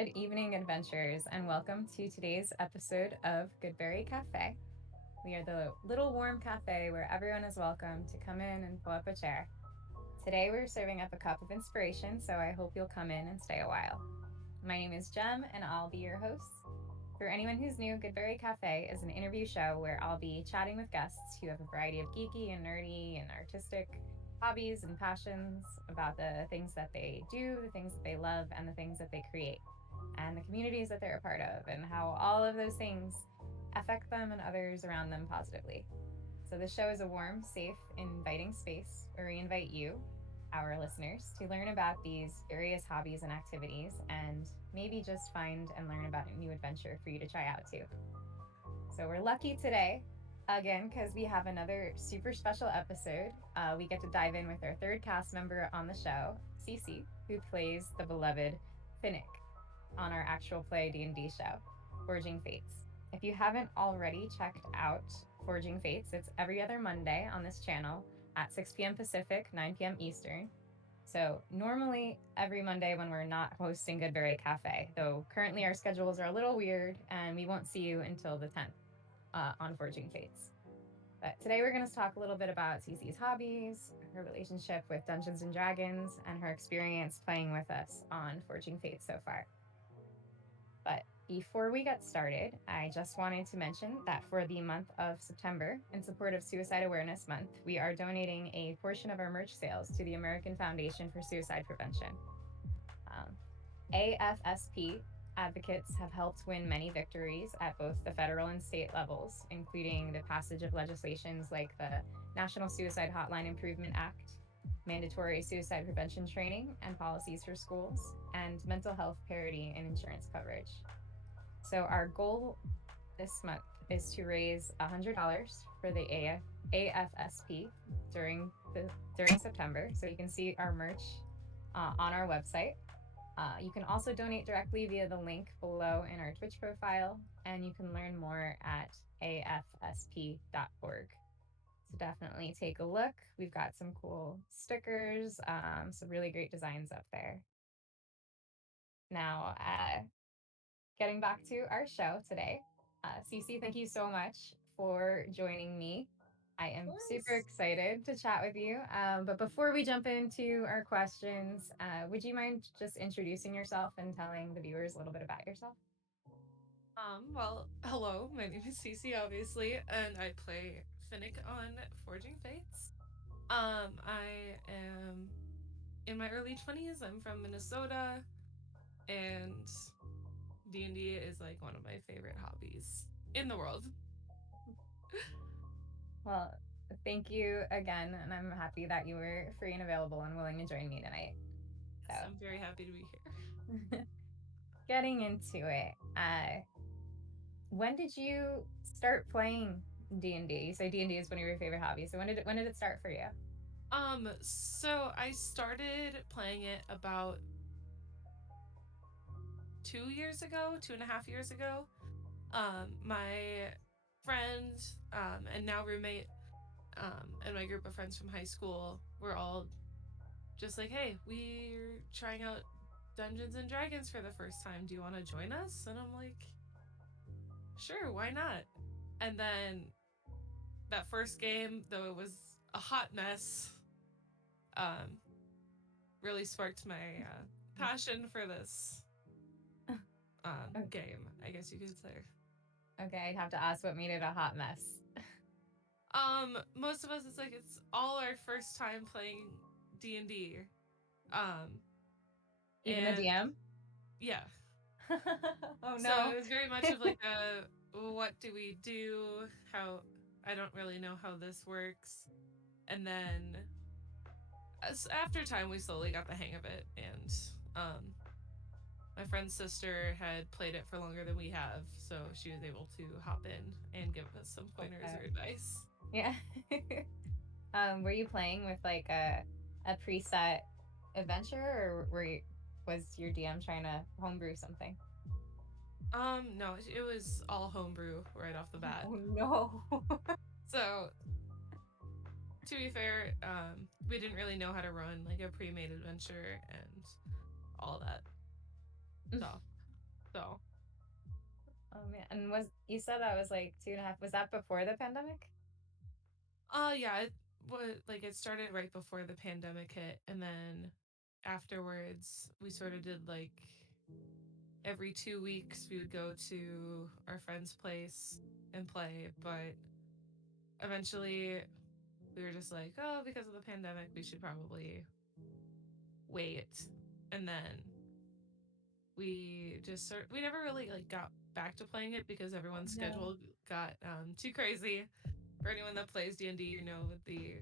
Good evening, adventurers, and welcome to today's episode of Goodberry Cafe. We are the little warm cafe where everyone is welcome to come in and pull up a chair. Today, we're serving up a cup of inspiration, so I hope you'll come in and stay a while. My name is Jem, and I'll be your host. For anyone who's new, Goodberry Cafe is an interview show where I'll be chatting with guests who have a variety of geeky and nerdy and artistic hobbies and passions about the things that they do, the things that they love, and the things that they create, and the communities that they're a part of, and how all of those things affect them and others around them positively. So, the show is a warm, safe, inviting space where we invite you, our listeners, to learn about these various hobbies and activities and maybe just find and learn about a new adventure for you to try out too. So, we're lucky today, again, because we have another super special episode. We get to dive in with our third cast member on the show, Cece, who plays the beloved Finnik on our actual play D&D show, Forging Fates. If you haven't already checked out Forging Fates, it's every other Monday on this channel at 6 p.m. Pacific, 9 p.m. Eastern. So normally every Monday when we're not hosting Goodberry Cafe, though currently our schedules are a little weird and we won't see you until the 10th on Forging Fates. But today we're going to talk a little bit about Cece's hobbies, her relationship with Dungeons and Dragons, and her experience playing with us on Forging Fates so far. But before we get started, I just wanted to mention that for the month of September, in support of Suicide Awareness Month, we are donating a portion of our merch sales to the American Foundation for Suicide Prevention. AFSP advocates have helped win many victories at both the federal and state levels, including the passage of legislations like the National Suicide Hotline Improvement Act, mandatory suicide prevention training and policies for schools, and mental health parity in insurance coverage. So our goal this month is to raise $100 for the AFSP during September. So you can see our merch on our website. You can also donate directly via the link below in our Twitch profile, and you can learn more at afsp.org. So definitely take a look. We've got some cool stickers, some really great designs up there. Now, getting back to our show today, Cece, thank you so much for joining me. I am super excited to chat with you. But before we jump into our questions, would you mind just introducing yourself and telling the viewers a little bit about yourself? Well, hello, my name is Cece, obviously, and I play Finnik on Forging Fates. I am in my early 20s. I'm from Minnesota, and D&D is like one of my favorite hobbies in the world. Well, thank you again, and I'm happy that you were free and available and willing to join me tonight. Yes, I'm very happy to be here. Getting into it, when did you start playing D&D? You say D&D is one of your favorite hobbies. So when did it start for you? So I started playing it about 2 years ago, 2.5 years ago. My friend, and now roommate, and my group of friends from high school were all just like, hey, we're trying out Dungeons and Dragons for the first time. Do you want to join us? And I'm like, sure, why not? And then that first game, though it was a hot mess, um, really sparked my passion for this game, I guess you could say. Okay, I'd have to ask what made it a hot mess. Most of us, it's all our first time playing D&D. Even the And DM? yeah. Oh So no. it was very much of like a what do we do? How I don't really know how this works. And then after time we slowly got the hang of it, and my friend's sister had played it for longer than we have, so she was able to hop in and give us some pointers or advice. Yeah. Were you playing with like a preset adventure, or was your DM trying to homebrew something? No, it was all homebrew right off the bat. Oh no. So to be fair, we didn't really know how to run like a pre-made adventure and all that stuff. So, Oh man. And was you said that was like 2.5? Was that before the pandemic? yeah, it was like it started right before the pandemic hit, and then afterwards we sort of did like every 2 weeks we would go to our friend's place and play, but eventually we were just like, oh, because of the pandemic, we should probably wait. And then we never really like got back to playing it because everyone's No. schedule got too crazy. For anyone that plays D&D, you know the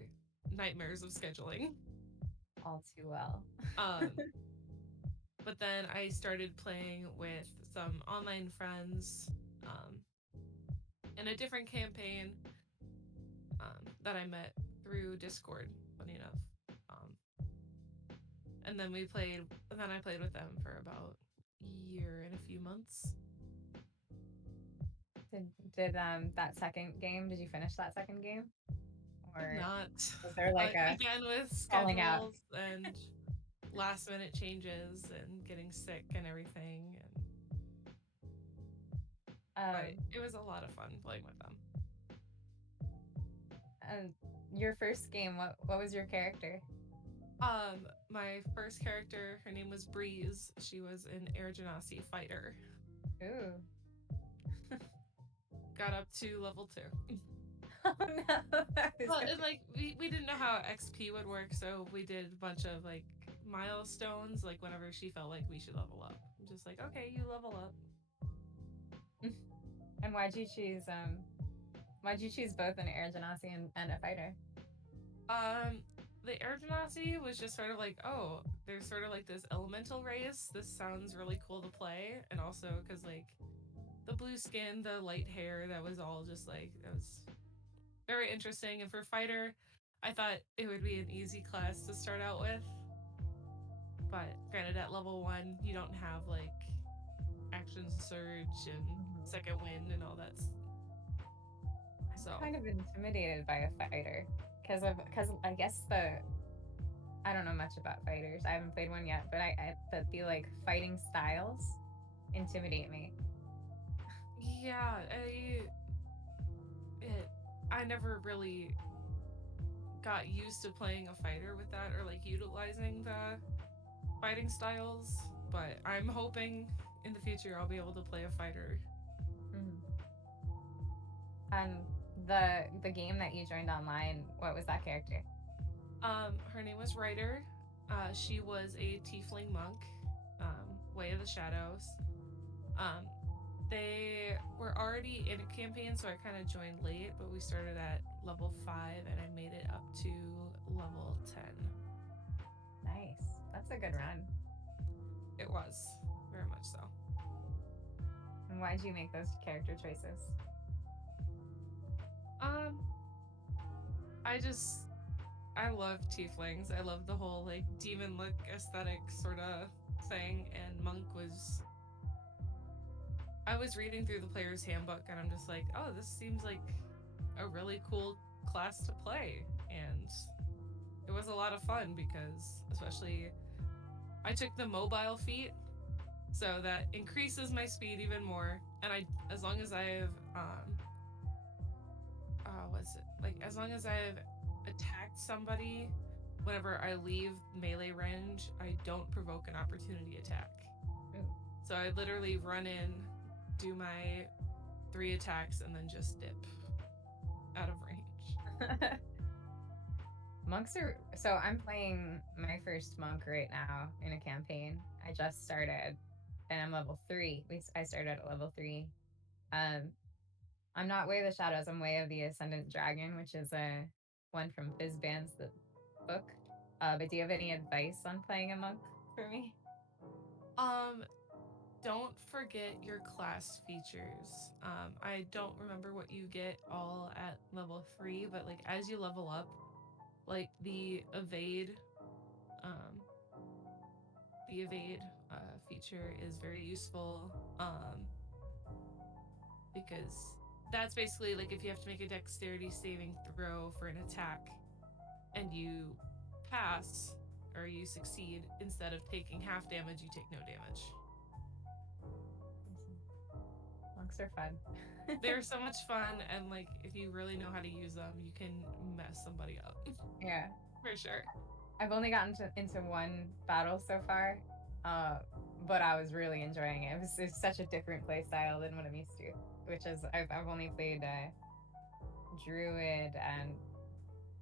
nightmares of scheduling. All too well. Um, but then I started playing with some online friends in a different campaign that I met through Discord. Funny enough, um, and then we played. And then I played with them for about a year and a few months. Did did that second game, did you finish that second game? Did Or not. was there like a Again, with falling out? schedules and last minute changes and getting sick and everything, and but Um it was a lot of fun playing with them. and your first game, what was your character? My first character, her name was Breeze. She was an Air Genasi fighter. Ooh. Got up to level 2. Oh no. I was Well, gonna- and like we didn't know how XP would work, so we did a bunch of like milestones, like whenever she felt like we should level up. I'm just like, okay, you level up. And why'd you choose both an air genasi and a fighter? Um, the Air Genasi was just sort of like, oh, there's sort of like this elemental race. This sounds really cool to play, and also because like the blue skin, the light hair, that was all just like that was very interesting. And for fighter, I thought it would be an easy class to start out with. But granted, at level 1, you don't have like action surge and Mhm. second wind and all that. So I'm kind of intimidated by a fighter because I guess I don't know much about fighters. I haven't played one yet, but the like fighting styles intimidate me. yeah, it, I never really got used to playing a fighter with that or like utilizing the fighting styles. But I'm hoping in the future I'll be able to play a fighter. Mhm. And the game that you joined online, what was that character? Her name was Ryder. She was a tiefling monk, Way of the Shadows. Um, they were already in a campaign, so I kind of joined late, but we started at level 5 and I made it up to level 10. Nice. That's a good run. It was very much so. And why'd you make those character choices? Um, I just I love tieflings. I love the whole like demon look aesthetic sort of thing, and monk was. I was reading through the player's handbook, and I'm just like, oh, this seems like a really cool class to play, and it was a lot of fun because, especially, I took the mobile feat, so that increases my speed even more, and as long as I've what's it like as long as I've attacked somebody whenever I leave melee range, I don't provoke an opportunity attack. Ooh. So I literally run in, do my 3 attacks, and then just dip out of range. Monks are so I'm playing my first monk right now in a campaign. I just started and I'm level 3. I started at level 3. Um, I'm not Way of the Shadows. I'm Way of the Ascendant Dragon, which is a one from Fizban's the book. But do you have any advice on playing a monk for me? Um, don't forget your class features. I don't remember what you get all at level 3, but like as you level up, like um, the evade feature is very useful. Because that's basically like if you have to make a dexterity saving throw for an attack and you pass or you succeed, instead of taking half damage, you take no damage. monks are fun. They're so much fun, and like if you really know how to use them, you can mess somebody up Yeah. for sure. I've only gotten into one battle so far, uh, but I was really enjoying it. It's such a different play style than what I'm used to, which is I've only played druid and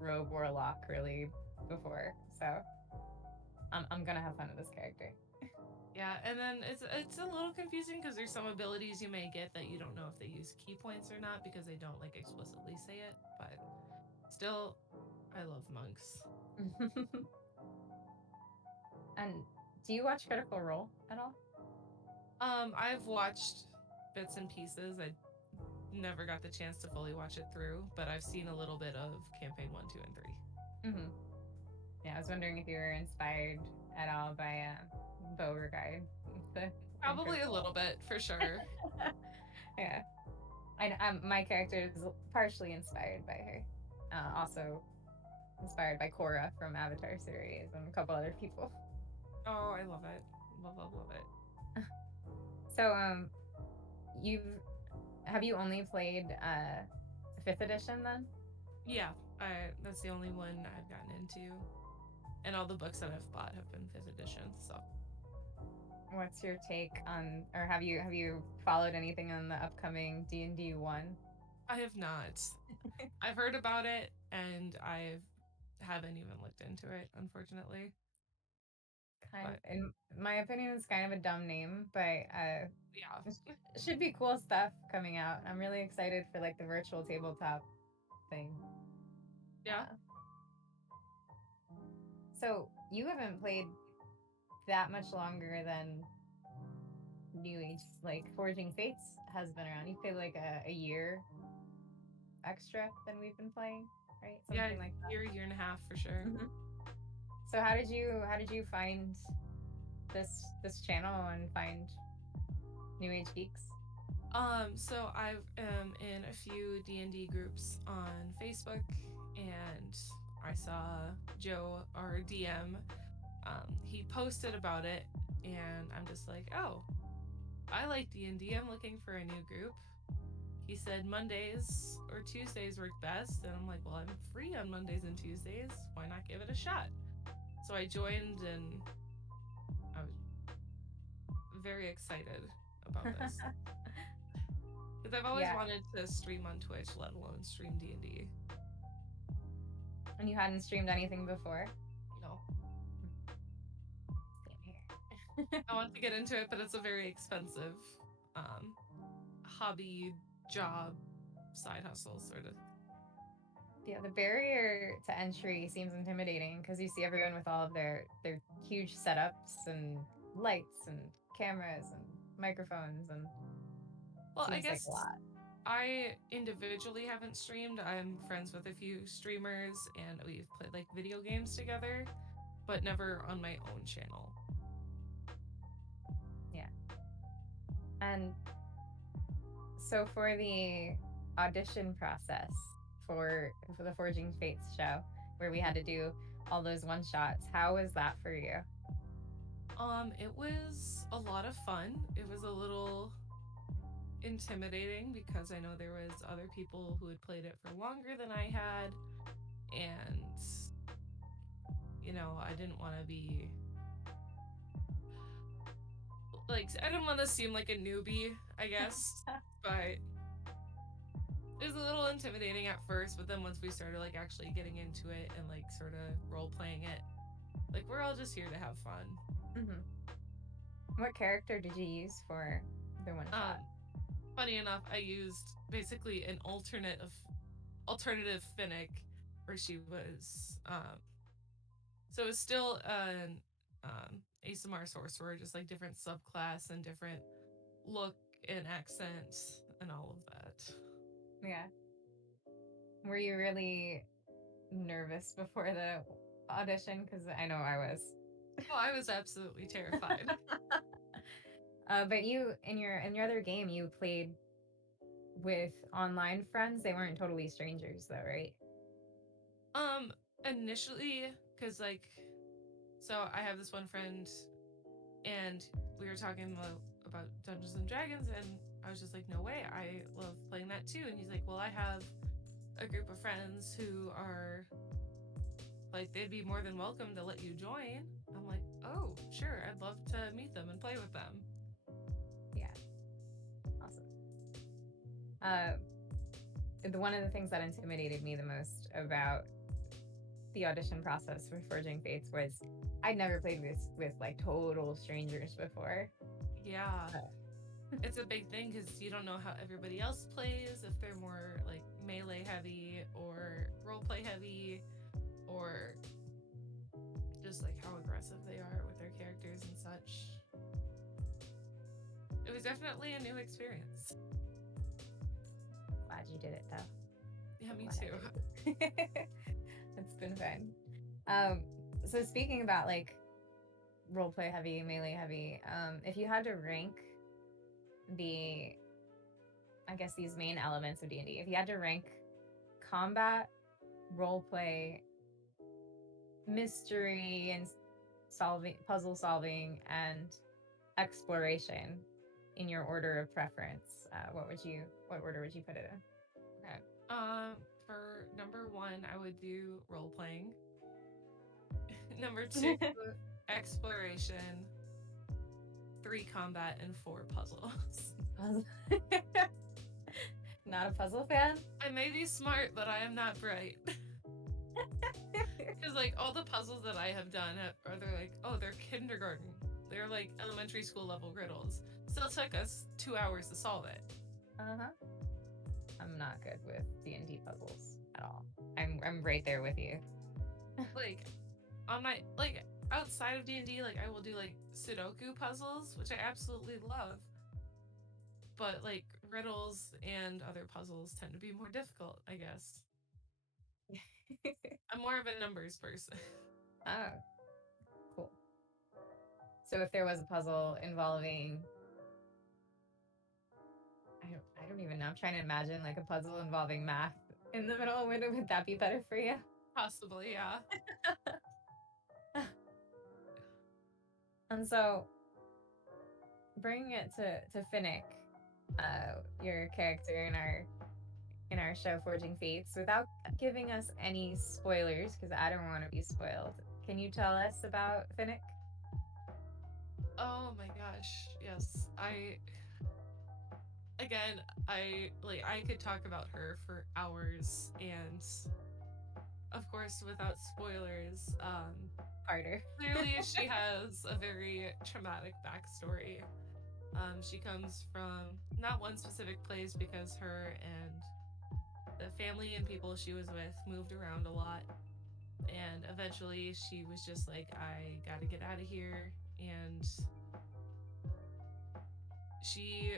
rogue warlock really before, so I'm gonna have fun with this character. Yeah, and then it's a little confusing because there's some abilities you may get that you don't know if they use key points or not because they don't like explicitly say it, but still I love monks. And do you watch Critical Role at all? I've watched bits and pieces. I never got the chance to fully watch it through, but I've seen a little bit of campaign 1, 2, and 3. Mm-hmm. Yeah, I was wondering if you were inspired at all by Beauregard from Probably a Critical little bit for sure. Role. Yeah, my character is partially inspired by her. Also inspired by Korra from Avatar series and a couple other people. Oh, I love it. Love it. So you've have you only played fifth edition then? Yeah, that's the only one I've gotten into, and all the books that I've bought have been 5th edition. So What's your take on, or have you followed anything on the upcoming D&D one? I have not. I've heard about it, and I haven't even looked into it, unfortunately. Kind But of, in my opinion, it's kind of a dumb name, but yeah, it should be cool stuff coming out. I'm really excited for like the virtual tabletop thing. yeah. Uh, so you haven't played that much longer than New Age, like Forging Fates has been around. You played like a year extra than we've been playing, right? Yeah, Something like year and a half for sure. that. So how did you find this channel and find New Age Geeks? So I am in a few D&D groups on Facebook, and I saw Joe, our DM. He posted about it, and I'm just like, oh, I like D&D. I'm looking for a new group. He said Mondays or Tuesdays work best, and I'm like, well, I'm free on Mondays and Tuesdays. Why not give it a shot? So I joined, and I was very excited about this because I've always Yeah, wanted to stream on Twitch, let alone stream D&D. and you hadn't streamed anything before. No, Same here. I want to get into it, but it's a very expensive um, hobby, job, side hustle sort of. Yeah, the barrier to entry seems intimidating because you see everyone with all of their huge setups and lights and cameras and microphones, and Well, I seems like a guess lot. I individually haven't streamed. I'm friends with a few streamers, and we've played like video games together, but never on my own channel. Yeah, and so for the audition process for the Forging Fates show, where we had to do all those one shots, how was that for you? It was a lot of fun. It was a little intimidating because I know there was other people who had played it for longer than I had, and I didn't want to be like I didn't want to seem like a newbie, I guess, but it was a little intimidating at first, but then once we started like actually getting into it and like sort of role playing it, like we're all just here to have fun. Hmm. What character did you use for the one Um, shot? Funny enough, I used basically an alternative Finnik, where she was so it was still an ASMR sorcerer, just like different subclass and different look and accent and all of that. Yeah. Were you really nervous before the audition? Because I know I was. Oh, I was absolutely terrified. But you in your other game, you played with online friends. They weren't totally strangers, though, right? Um, Initially, because like, so I have this one friend, and we were talking about Dungeons and Dragons, and I was just like, no way, I love playing that too. And he's like, well, I have a group of friends who are like, they'd be more than welcome to let you join. I'm like, oh, sure, I'd love to meet them and play with them. Yeah, awesome. Uh, One of the things that intimidated me the most about the audition process for Forging Fates was I'd never played with like total strangers before. Yeah, Uh, it's a big thing because you don't know how everybody else plays, if they're more like melee heavy or role play heavy, or just like how aggressive they are with their characters and such. It was definitely a new experience. Glad you did it though. Yeah, me Glad too. I did it. It's been fun. Um, so speaking about like role play heavy, melee heavy, if you had to rank the, I guess these main elements of D&D, if you had to rank combat, role play, mystery, and solving, puzzle solving, and exploration in your order of preference, what order would you put it in? Okay. For number one, I would do role playing. Number two, exploration. Three, combat, and four, puzzles. Not a puzzle fan. I may be smart, but I am not bright. Because like all the puzzles that I have done are they're like, oh, they're kindergarten. They're like elementary school level riddles. Still took us 2 hours to solve it. Uh-huh. I'm not good with D&D puzzles at all. I'm right there with you. Like on my like outside of D&D, like I will do like Sudoku puzzles, which I absolutely love. But like riddles and other puzzles tend to be more difficult, I guess. I'm more of a numbers person. Oh, cool. So if there was a puzzle involving, I don't even know. I'm trying to imagine like a puzzle involving math in the middle. Would that be better for you? Possibly, yeah. And so bringing it to Finnick, your character in our show Forging Fates, without giving us any spoilers, because I don't want to be spoiled. Can you tell us about Finnick? Oh my gosh. Yes. I again, I could talk about her for hours, and of course without spoilers. Harder. Clearly she has a very traumatic backstory. She comes from not one specific place because her and the family and people she was with moved around a lot, and eventually she was just like, I gotta get out of here. And she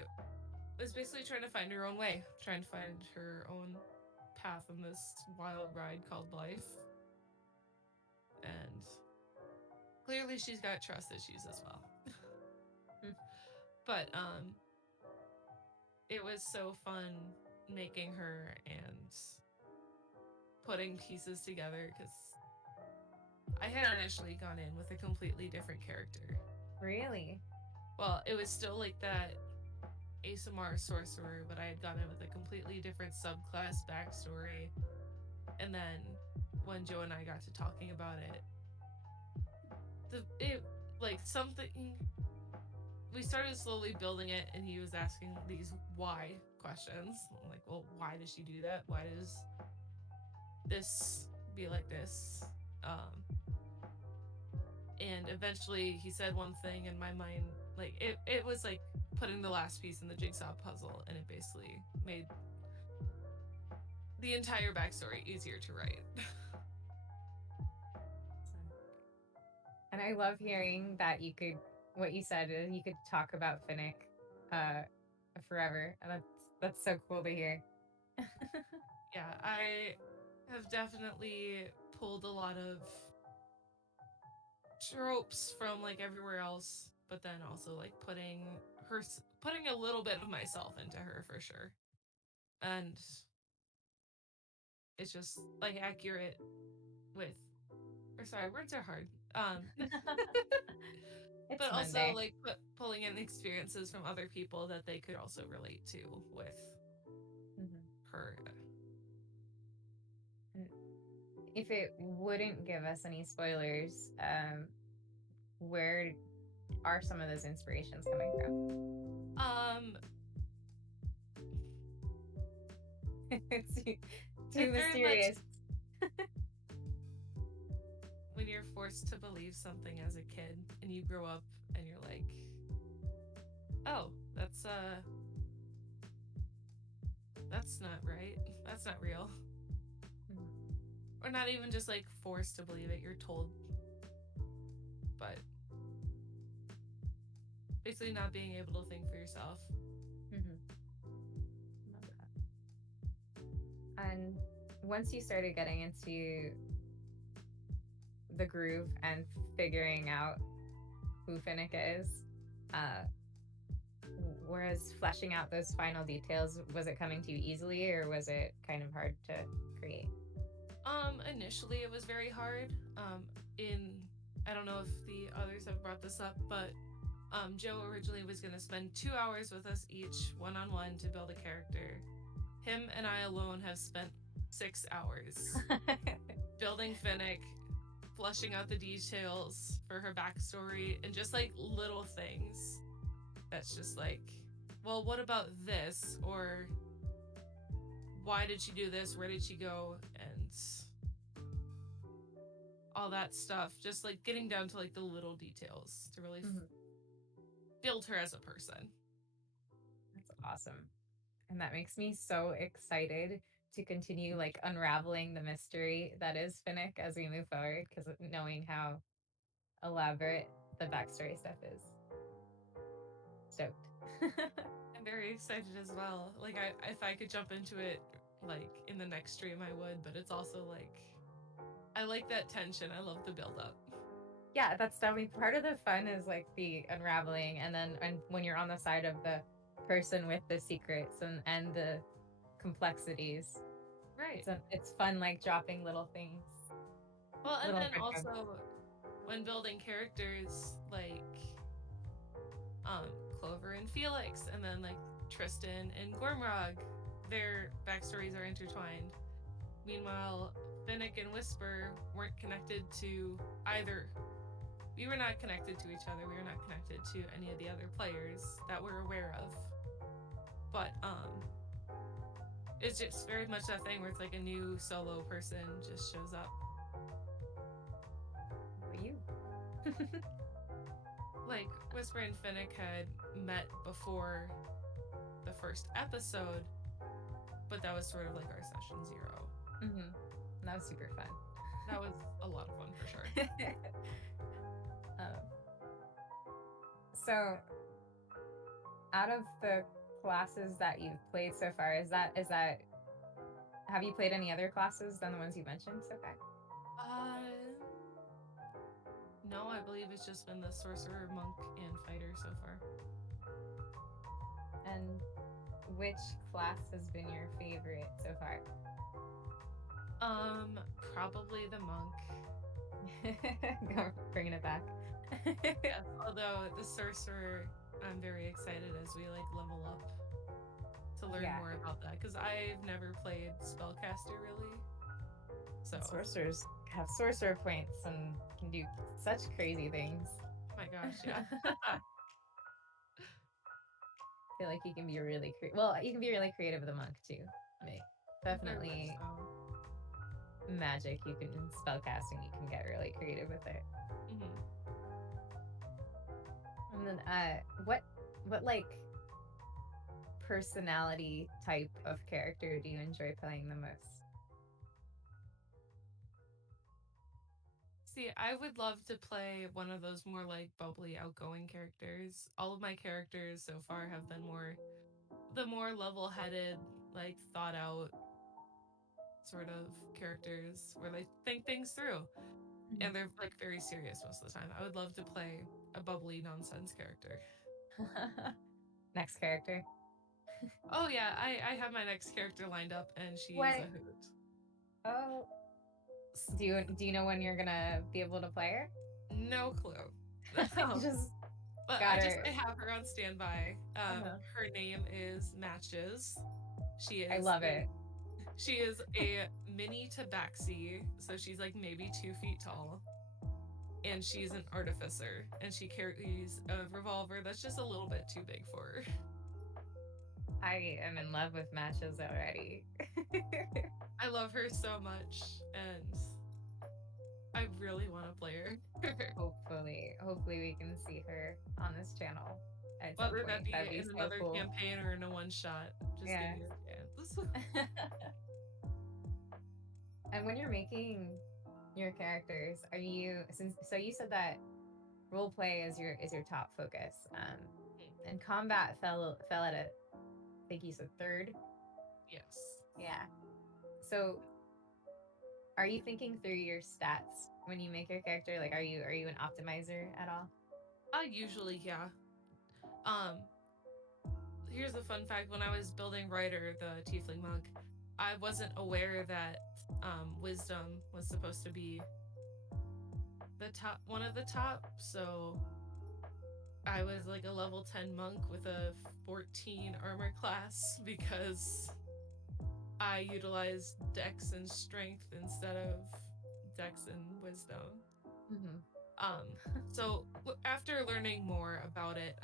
was basically trying to find her own way, trying to find her own path in this wild ride called life. And clearly she's got trust issues as well. But it was so fun making her and putting pieces together because I had initially gone in with a completely different character. Really? Well, it was still like that ASMR sorcerer, but I had gone in with a completely different subclass backstory. And then when Joe and I got to talking about it, it like something we started slowly building it, and he was asking these why questions. I'm like, well, why does she do that? Why does this be like this? And eventually he said one thing, and my mind, like, it was like putting the last piece in the jigsaw puzzle, and it basically made the entire backstory easier to write. And I love hearing that what you said, you could talk about Finnick uh, forever. And that's so cool to hear. Yeah, I have definitely pulled a lot of tropes from like everywhere else, but then also like putting a little bit of myself into her for sure. And it's just like accurate with or sorry, words are hard. It's but also Monday. like pulling in experiences from other people that they could also relate to with Hmm. her. And if it wouldn't give us any spoilers, where are some of those inspirations coming from? Um, It's too it's very much mysterious. when you're forced to believe something as a kid and you grow up and you're like, oh, that's not right. That's not real. Mhm. Or not even just like forced to believe it, you're told, but basically not being able to think for yourself. Mhm. Love that. And once you started getting into the groove and figuring out who Finnick is, uh, whereas fleshing out those final details, was it coming to you easily or was it kind of hard to create? Initially it was very hard. In I don't know if the others have brought this up, but Joe originally was going to spend 2 hours with us each, one on one, to build a character. Him and I alone have spent 6 hours building Finnick, fleshing out the details for her backstory, and just like little things that's just like, well, what about this? Or why did she do this? Where did she go? And all that stuff. Just like getting down to like the little details to really Mhm. build her as a person. That's awesome. And that makes me so excited to continue like unraveling the mystery that is Finnick as we move forward because knowing how elaborate the backstory stuff is. Stoked. I'm very excited as well. Like if I could jump into it like in the next stream I would, but it's also like I like that tension. I love the build up. Yeah, that's definitely part of the fun is like the unraveling and then and when you're on the side of the person with the secrets and the complexities. Right. It's fun like dropping little things, Well, and little then breadcrumbs. also when building characters like um Clover and Felix and then like Tristan and Gormrog, their backstories are intertwined. Meanwhile, Finnick and Whisper weren't connected to either. We were not connected to each other. We were not connected to any of the other players that we're aware of. But it's just very much that thing where it's like a new solo person just shows up. What you? Like Whisper and Finnick had met before the first episode, but that was sort of like our session zero. Mm-hmm. That was super fun. That was a lot of fun for sure. um, so, out of the classes that you've played so far, is that have you played any other classes than the ones you mentioned so far? No, I believe it's just been the sorcerer, monk, and fighter so far. And which class has been your favorite so far? Probably the monk. Bringing it back. Yes, although the sorcerer, I'm very excited as we like level up to learn Yeah, more about that because I've never played spellcaster really. So, and sorcerers have sorcerer points and can do such crazy things. my gosh, yeah. I feel like you can be really well. You can be really creative with a monk too. Like, Very much definitely so. magic. You can spellcasting. You can get really creative with it. Hmm. And then, what like personality type of character do you enjoy playing the most? See, I would love to play one of those more like bubbly, outgoing characters. All of my characters so far have been the more level-headed, like thought out sort of characters where they think things through and they're like very serious most of the time. I would love to play a bubbly nonsense character. Next character. Oh yeah, I have my next character lined up and she is a What? hoot. Oh, do you know when you're gonna be able to play her? No clue. Just But Got her. I have her on standby. Uh-huh. Her name is Matches. She I is love a it. she is a mini tabaxi, so she's like maybe 2 feet tall, and she's an artificer, and she carries a revolver that's just a little bit too big for her. I am in love with matches already. I love her so much, and I really want to play her. Hopefully we can see her on this channel at some Whether that point. be That'd be in so another cool. campaign or in a one shot, just give Yeah. me a chance. And when you're making your characters, are you since so you said that role play is your top focus, and combat fell at a, I think you said third. Yes. Yeah. So are you thinking through your stats when you make your character? Like, are you an optimizer at all? Usually, yeah. Um, Here's a fun fact: when I was building Ryder, the Tiefling monk, I wasn't aware that wisdom was supposed to be the top, one of the top. So I was like a level 10 monk with a 14 armor class because I utilized dex and strength instead of dex and wisdom. Mm-hmm. Um, so after learning more about it,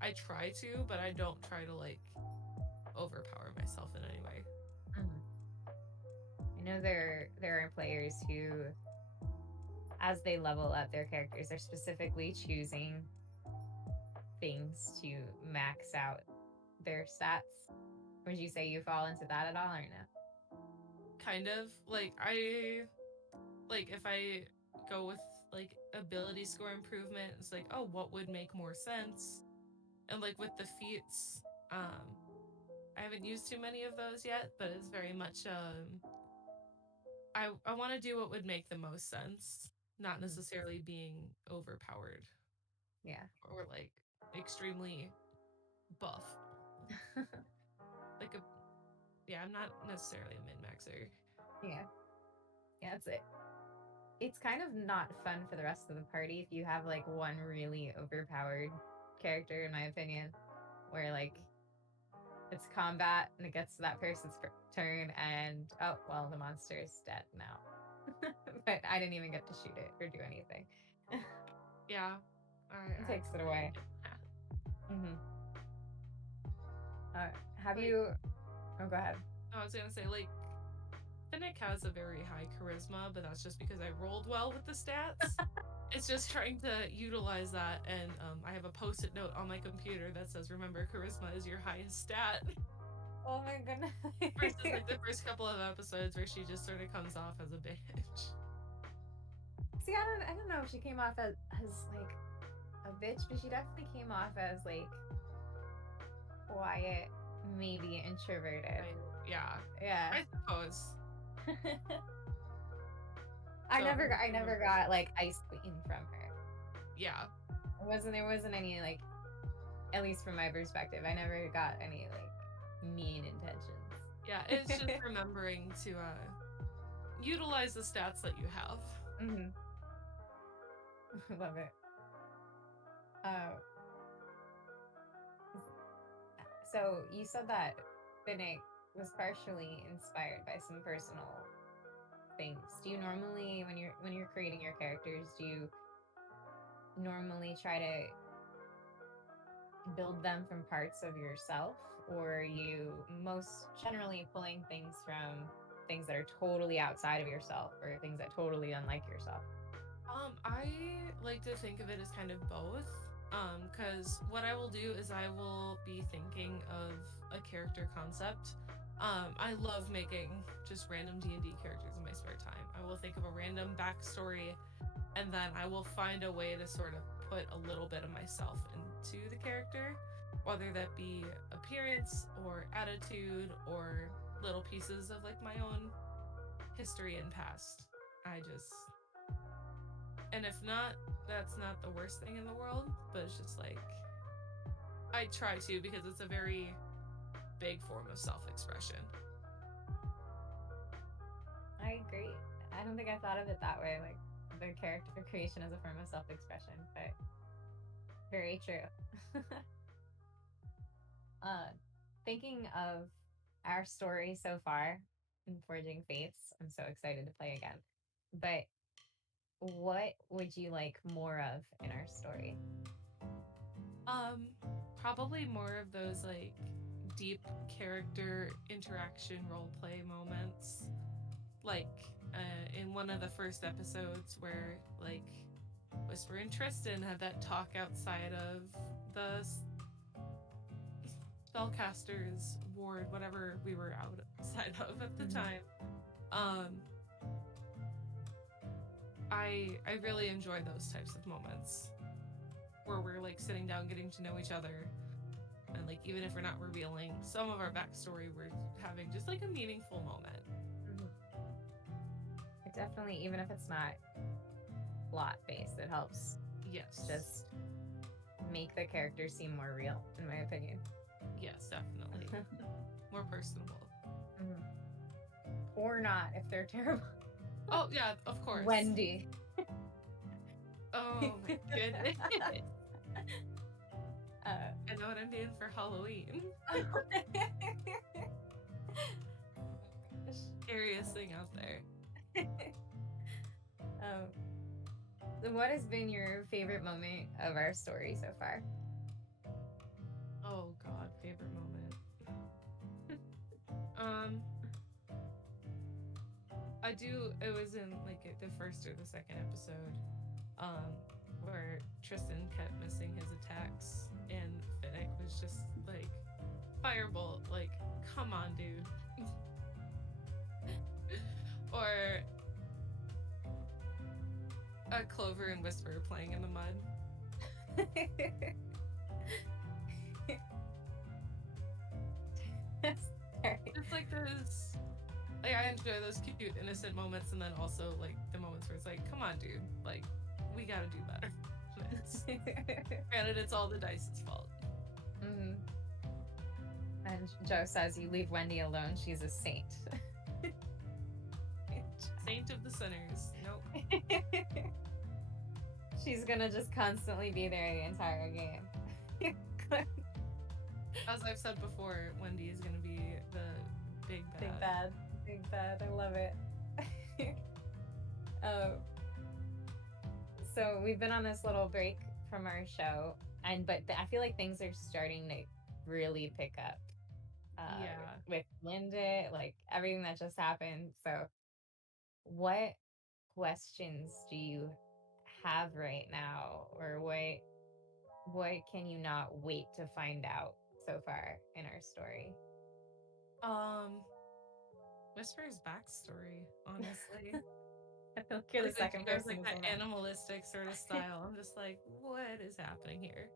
I try to, but I don't try to like overpower myself in any way. Mm-hmm. I know there are players who, as they level up their characters, are specifically choosing things to max out their stats. Would you say you fall into that at all, or no? Kind of like if I go with like ability score improvement, it's like, oh, what would make more sense? And like with the feats, I haven't used too many of those yet, but it's very much I want to do what would make the most sense, not Mm-hmm. necessarily being overpowered Yeah. or like extremely buff. Like a Yeah, I'm not necessarily a min maxer. Yeah. Yeah, that's it. It's kind of not fun for the rest of the party if you have like one really overpowered character, in my opinion, where like it's combat and it gets to that person's turn and oh well, the monster is dead now. But I didn't even get to shoot it or do anything. Yeah, It I takes it completely away. get that. Mm-hmm. Have Like, you? Oh, go ahead. I was gonna say, like, Finnik has a very high charisma, but that's just because I rolled well with the stats. It's just trying to utilize that, and I have a post-it note on my computer that says, "Remember, charisma is your highest stat." Oh my goodness. Versus like the first couple of episodes where she just sort of comes off as a bitch. See, I don't know if she came off as like a bitch, but she definitely came off as like quiet, maybe introverted. Yeah, Yeah. I suppose. So I never got like Ice Queen from her. yeah, There wasn't any like, at least from my perspective, I never got any like mean yeah. It's just intentions. remembering to utilize the stats that you have. Hmm. Love it. Uh, so you said that Finnick was partially inspired by some personal things. Do you normally, when you're creating your characters, do you normally try to build them from parts of yourself, or are you most generally pulling things from things that are totally outside of yourself or things that totally unlike yourself? I like to think of it as kind of both. Because what I will do is I will be thinking of a character concept. I love making just random D&D characters in my spare time. I will think of a random backstory, and then I will find a way to sort of put a little bit of myself into the character, whether that be appearance or attitude or little pieces of like my own history and past. I just And if not, that's not the worst thing in the world, but it's just like I try to because it's a very big form of self-expression. I agree. I don't think I thought of it that way. Like, the character creation is a form of self-expression, but very true. uh, Thinking of our story so far in Forging Fates, I'm so excited to play again. But what would you like more of in our story? Um, Probably more of those like deep character interaction role play moments. Like in one of the first episodes where like Whisper and Tristan had that talk outside of the spellcasters ward, whatever we were outside of at the Mhm. time. Um, I really enjoy those types of moments where we're like sitting down, getting to know each other, and like even if we're not revealing some of our backstory, we're having just like a meaningful moment. Mhm. It definitely, even if it's not plot based, it helps Yes, just make the character seem more real, in my opinion. yes, definitely more personable. Mhm. Or not if they're terrible. Oh yeah, of course. Wendy. Oh my goodness. uh, I know what I'm doing for Halloween. Scariest thing out there. what has been your favorite moment of our story so far? Oh god, favorite moment. Um, I do. It was in like the first or the second episode, um, where Tristan kept missing his attacks, and Finnick was just like, "Firebolt!" Like, come on, dude. Or a Clover and Whisper playing in the mud. Sorry. It's like those. Like I enjoy those cute innocent moments, and then also like the moments where it's like, "Come on, dude! Like, we gotta do better." Granted, it's all the dice's fault. Mhm. And Joe says you leave Wendy alone. She's a saint. Saint of the sinners. Nope. She's gonna just constantly be there the entire game. As I've said before, Wendy is gonna be the big bad. Big bad. Big bad. I love it. um, so we've been on this little break from our show, and I feel like things are starting to really pick up. Yeah. With Linda, like everything that just happened. So, what questions do you have right now, or what can you not wait to find out so far in our story? Um, Whisper's backstory, honestly. I feel like you're the Like when she second goes person like to that say that. animalistic sort of style, I'm just like, what is happening here?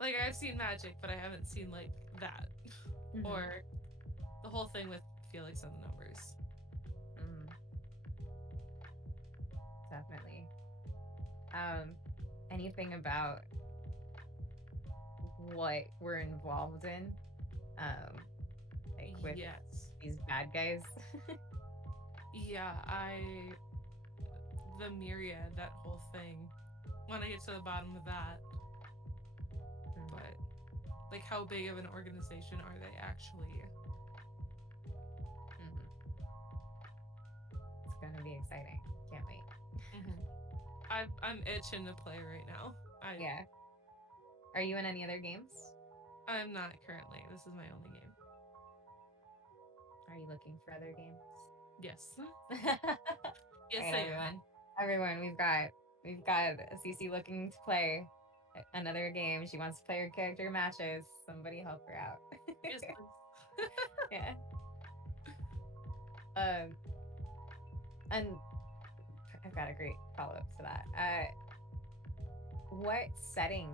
Like I've seen magic, but I haven't seen like that. Mm-hmm. Or the whole thing with Felix and the numbers. Mm, definitely. Um, Anything about what we're involved in? Um, like with Yes. these bad guys. Yeah, the myriad, that whole thing. When I get to the bottom of that, but like how big of an organization are they actually? Mm-hmm. It's gonna be exciting. Can't wait. Mm-hmm. I'm itching to play right now. Yeah. Are you in any other games? I'm not currently. This is my only game. Are you looking for other games? Yes. All Yes, right, I am. everyone. Everyone, we've got Cece looking to play another game. She wants to play her character matches. Somebody help her out. Yes, please. Yeah. Um, and I've got a great follow up to that. What setting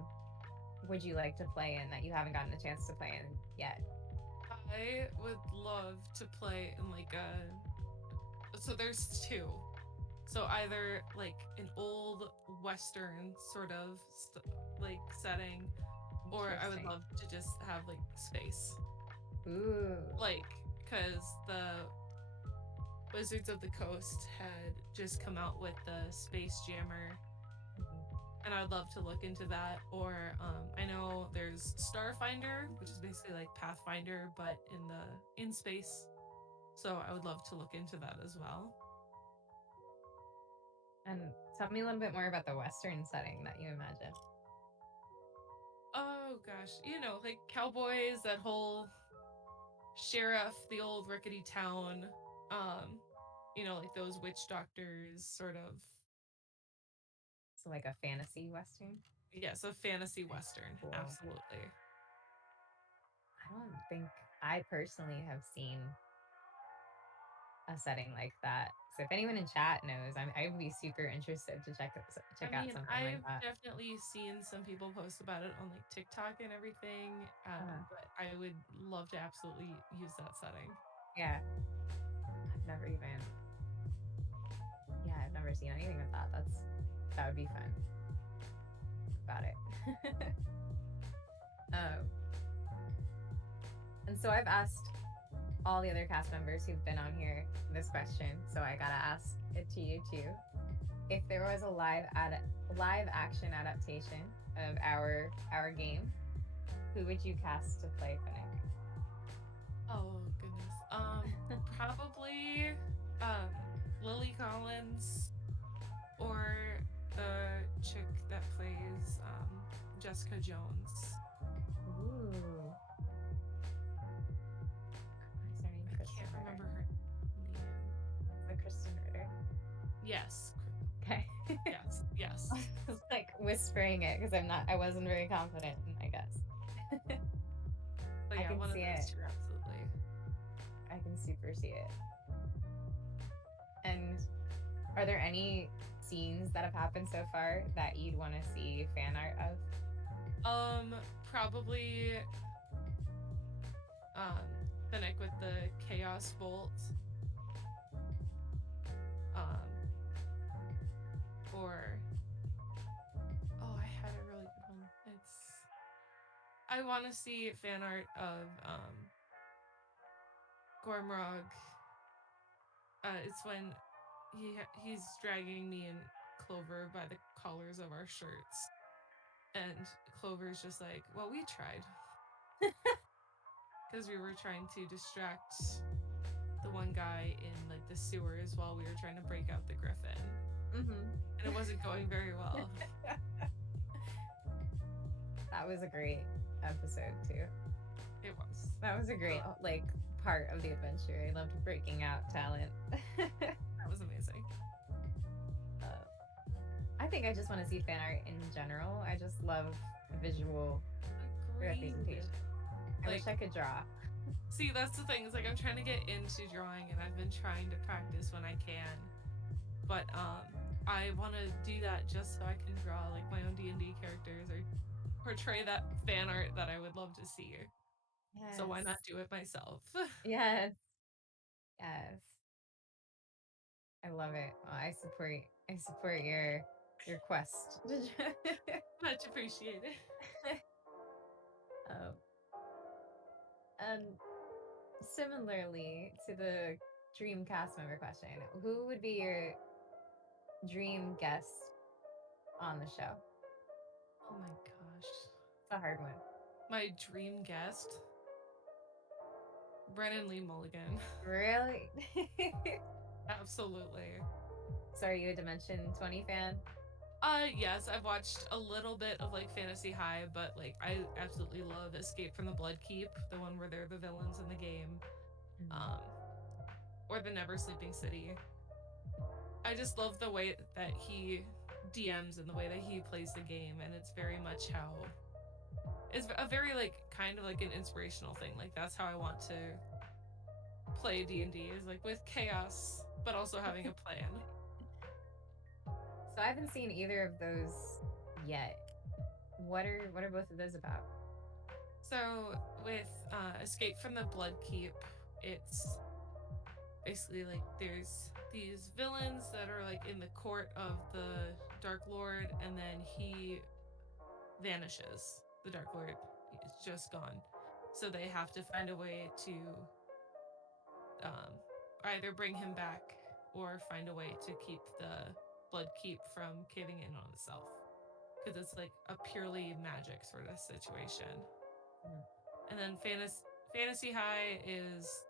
would you like to play in that you haven't gotten a chance to play in yet? I would love to play in like a. So there's two. So either like an old western sort of like setting, or I would Interesting. love to just have like space. Ooh. Like, because the Wizards of the Coast had just come out with the Space Jammer, Mhm. and I would love to look into that. Or I know there's Starfinder, which is basically like Pathfinder but in space. So I would love to look into that as well. And tell me a little bit more about the Western setting that you imagine. Oh gosh, like cowboys, that whole sheriff, the old rickety town, um, like those witch doctors, sort of. So, like a fantasy Western. Yes, a fantasy western, Cool. absolutely. I don't think I personally have seen a setting like that. So if anyone in chat knows, I would be super interested to I check out mean, something like I've that. definitely seen some people post about it on like TikTok and everything, Uh, but I would love to absolutely use that setting. yeah, I've never even. Yeah, I've never seen anything with that. That would be fun. About it. um, and so I've asked all the other cast members who've been on here this question, so I gotta ask it to you too. If there was a live action adaptation of our game, who would you cast to play Finnick? Oh goodness. Probably um Lily Collins, or the chick that plays Jessica Jones. Ooh, what's her name? I Kristen can't Ritter. remember her name. The Kristen Ritter. Yes. Okay. Yes. Yes. I was like whispering it because I wasn't very confident in my guess. But I yeah, can one of see those it. two, absolutely. I can super see it. And are there any scenes that have happened so far that you'd want to see fan art of? Probably Finnick with the Chaos Bolt. Um, or I had a really good one. I want to see fan art of Gormrog. It's when he's dragging me and Clover by the collars of our shirts, and Clover's just like, "Well, we tried because we were trying to distract the one guy in like the sewers while we were trying to break out the Griffin, Mm-hmm. and it wasn't going very well." That was a great episode too. It was. That was a great like part of the adventure. I loved breaking out talent. That was amazing. uh, I think I just want to see fan art in general. I just love visual Agreed. representation. I wish Like, I could draw. see, that's the thing. It's like I'm trying to get into drawing, and I've been trying to practice when I can. But I want to do that just so I can draw like my own D&D characters or portray that fan art that I would love to see. So why not Yes. do it myself? Yes. Yes. I love it. Well, I support your quest. Much appreciated. um, and similarly to the dream cast member question, who would be your dream guest on the show? Oh my gosh. It's a hard one. My dream guest, Brennan Lee Mulligan. Really? Absolutely. So are you a Dimension 20 fan? Yes, I've watched a little bit of like Fantasy High, but like I absolutely love Escape from the Blood Keep, the one where they're the villains in the game. Mhm. Um, or the Never Sleeping City. I just love the way that he DMs and the way that he plays the game, and it's very much how it's a very like kind of like an inspirational thing. Like that's how I want to play D&D, is like with chaos, but also having a plan. So I haven't seen either of those yet. What are both of those about? So with Escape from the Blood Keep, it's basically like there's these villains that are like in the court of the Dark Lord, and then he vanishes. The Dark Lord is just gone. So they have to find a way to either bring him back or find a way to keep the blood keep from caving in on itself, because it's like a purely magic sort of situation. Mhm. And then Fantasy High is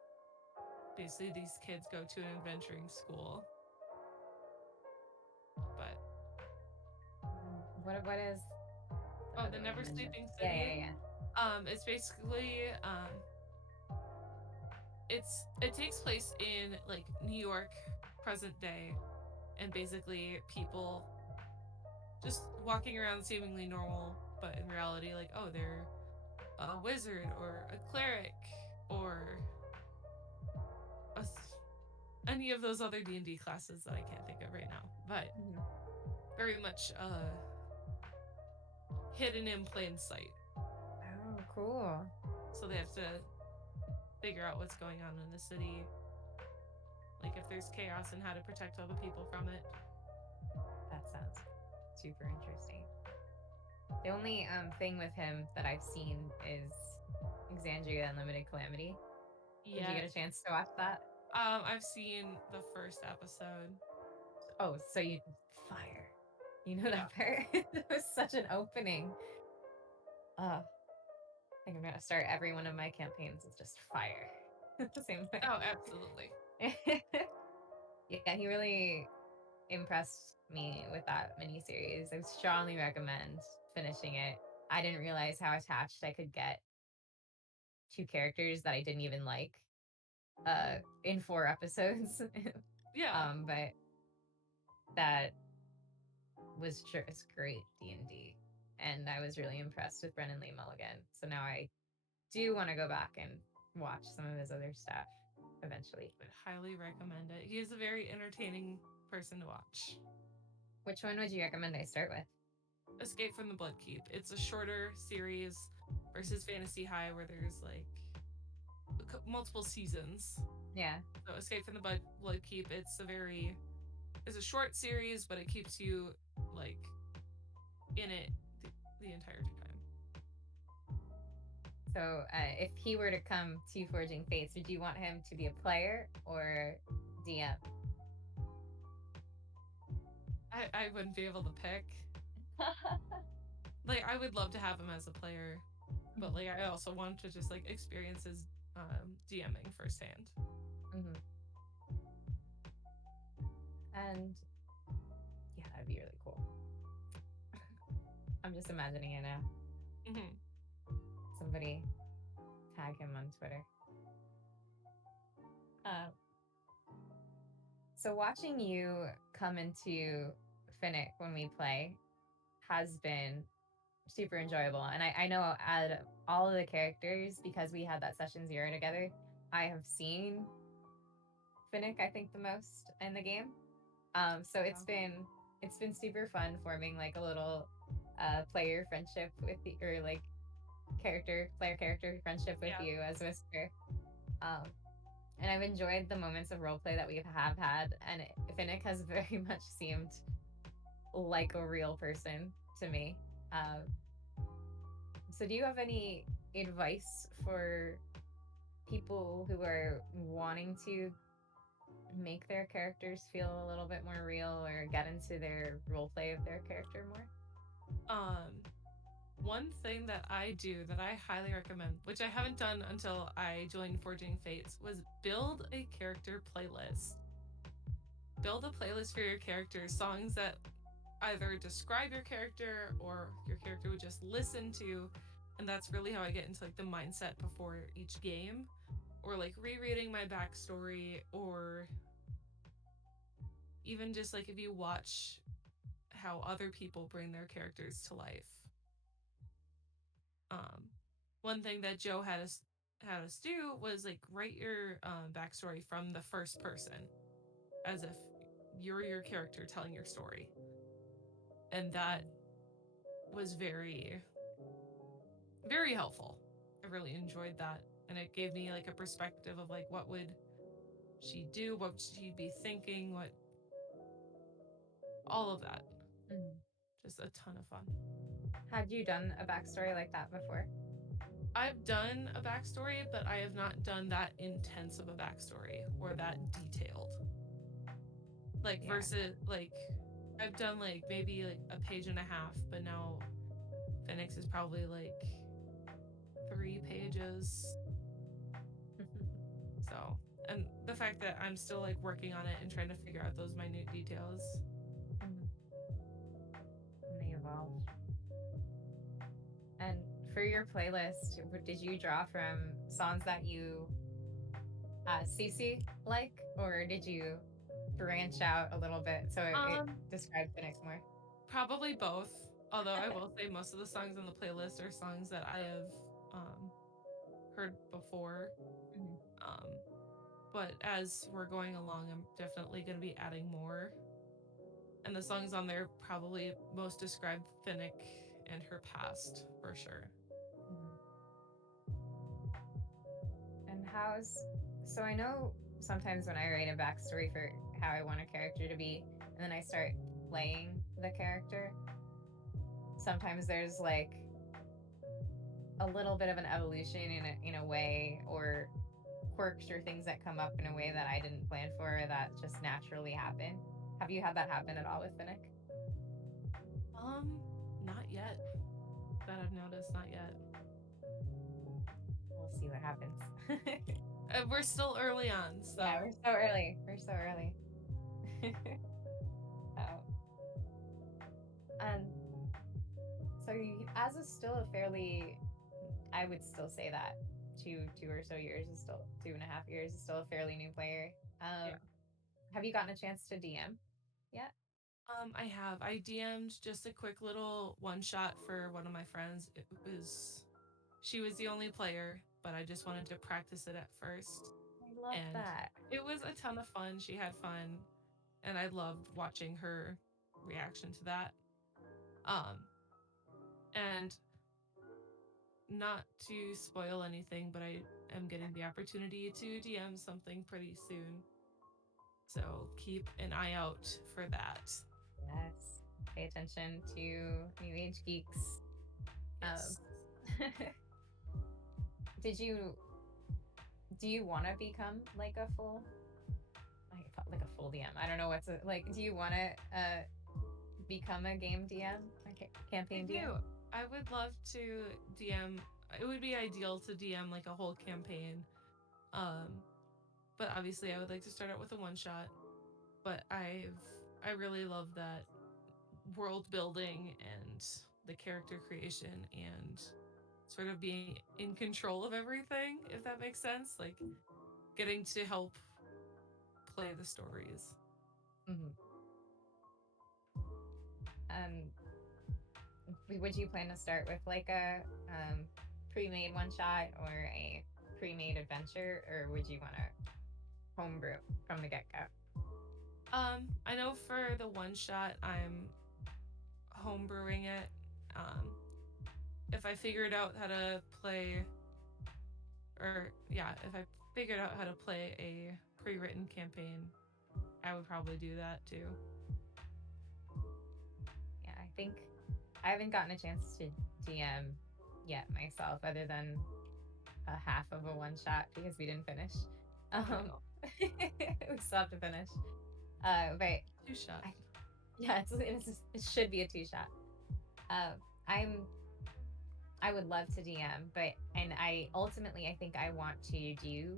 basically these kids go to an adventuring school, but What is the oh, the other one you Never mentioned? Sleeping Yeah, City. yeah, yeah. It's basically it takes place in like New York present day, and basically people just walking around seemingly normal, but in reality, like, oh, they're a wizard or a cleric or a any of those other D&D classes that I can't think of right now, but Mhm. very much hidden in plain sight. Oh, cool. So they have to figure out what's going on in the city, like if there's chaos and how to protect all the people from it. That sounds super interesting. The only thing with him that I've seen is Exandria Unlimited Calamity. Did you Yeah. get a chance to watch that? I've seen the first episode. Oh, so you fire. You know Yeah. that part? It was such an opening. I think I'm gonna start every one of my campaigns with just fire. The same way. Oh, absolutely. Yeah, he really impressed me with that miniseries. I would strongly recommend finishing it. I didn't realize how attached I could get to characters that I didn't even like in 4 episodes. Yeah. But that was just great D&D. And I was really impressed with Brennan Lee Mulligan. So now I do want to go back and watch some of his other stuff eventually. I highly recommend it. He is a very entertaining person to watch. Which one would you recommend I start with? Escape from the Bloodkeep. It's a shorter series versus Fantasy High, where there's like multiple seasons. Yeah. So Escape from the Bloodkeep. It's a short series, but it keeps you like in it the entire time. So if he were to come to Forging Fates, would you want him to be a player or DM? I wouldn't be able to pick. Like I would love to have him as a player, but like I also want to just like experience his DMing firsthand. Mm-hmm. And yeah, that'd be really cool. I'm just imagining it now. Mm-hmm. Somebody tag him on Twitter. Uh, so watching you come into Finnick when we play has been super enjoyable. And I know out of all of the characters, because we had that session 0 together, I have seen Finnick, I think, the most in the game. So it's been super fun forming like a little player friendship with the, or like player character friendship with Yeah. you as Whisper. Um, and I've enjoyed the moments of roleplay that we have had, and Finnick has very much seemed like a real person to me. Um, so, do you have any advice for people who are wanting to make their characters feel a little bit more real or get into their role play of their character more? Um, One thing that I do that I highly recommend, which I haven't done until I joined Forging Fates, was build a character playlist. Build a playlist for your character, songs that either describe your character or your character would just listen to. And that's really how I get into like the mindset before each game, or like rereading my backstory, or even just like if you watch how other people bring their characters to life. Um, One thing that Joe had us do was like write your backstory from the first person, as if you're your character telling your story, and that was very very helpful. I really enjoyed that, and it gave me like a perspective of like what would she do, what would she be thinking, what all of that. Mhm. Just a ton of fun. Had you done a backstory like that before? I've done a backstory, but I have not done that intense of a backstory or that detailed. Like Yeah. versus like I've done like maybe like a page and a half, but now Phoenix is probably like 3 pages. So, and the fact that I'm still like working on it and trying to figure out those minute details. And they evolve. And for your playlist, did you draw from songs that you Cece like, or did you branch out a little bit so it Um, described Phoenix more? Probably both. Although I will say most of the songs on the playlist are songs that I have um heard before. Mhm. Um, but as we're going along, I'm definitely going to be adding more. And the songs on there probably most describe Finnick and her past for sure. Mhm. And so I know sometimes when I write a backstory for how I want a character to be, and then I start playing the character, sometimes there's like a little bit of an evolution in a way, or quirks or things that come up in a way that I didn't plan for, or that just naturally happen. Have you had that happen at all with Finnick? Not yet. That I've noticed, not yet. We'll see what happens. We're still early on, so. Yeah, we're so early. We're so early. Oh, and so as a still a fairly, I would still say that two or so years is still 2.5 years is still a fairly new player. Yeah. Have you gotten a chance to DM yet? I have. I DM'd just a quick little one shot for one of my friends. She was the only player, but I just wanted to practice it at first. I love And that. it was a ton of fun. She had fun, and I loved watching her reaction to that. Um, and not to spoil anything, but I am getting the opportunity to DM something pretty soon. So keep an eye out for that. Yes. Pay attention to New Age Geeks. Um, Yes. did you do you want to become like a full like a full DM? I don't know what's like. Do you want to become a game DM, I campaign DM? do. I would love to DM. It would be ideal to DM like a whole campaign. Um, but obviously I would like to start out with a one shot. But I really love that world building and the character creation and sort of being in control of everything, if that makes sense. Like getting to help play the stories. Mm-hmm. Um, would you plan to start with like a pre-made one shot or a pre-made adventure, or would you want to homebrew from the get-go? I know for the one shot, I'm homebrewing it. Um, if I figured out how to play, or yeah, if I figured out how to play a pre-written campaign, I would probably do that too. Yeah, I think I haven't gotten a chance to DM yet myself, other than a half of a one shot because we didn't finish. Oh Um, no, we still have to finish. But two shot. I, yeah, it should be a two shot. Uh, I'm I would love to DM, but and I ultimately I think I want to do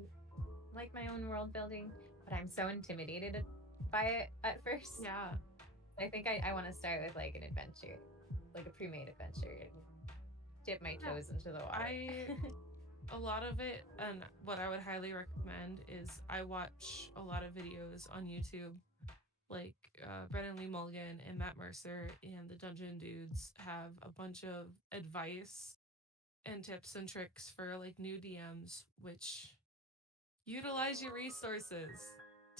like my own world building, but I'm so intimidated by it at first. Yeah, I think I want to start with like an adventure, like a pre-made adventure, and dip my yeah. toes into the water. I a lot of it, and what I would highly recommend is I watch a lot of videos on YouTube. Like Brennan Lee Mulligan and Matt Mercer and the Dungeon Dudes have a bunch of advice and tips and tricks for like new DMs, which utilize your resources.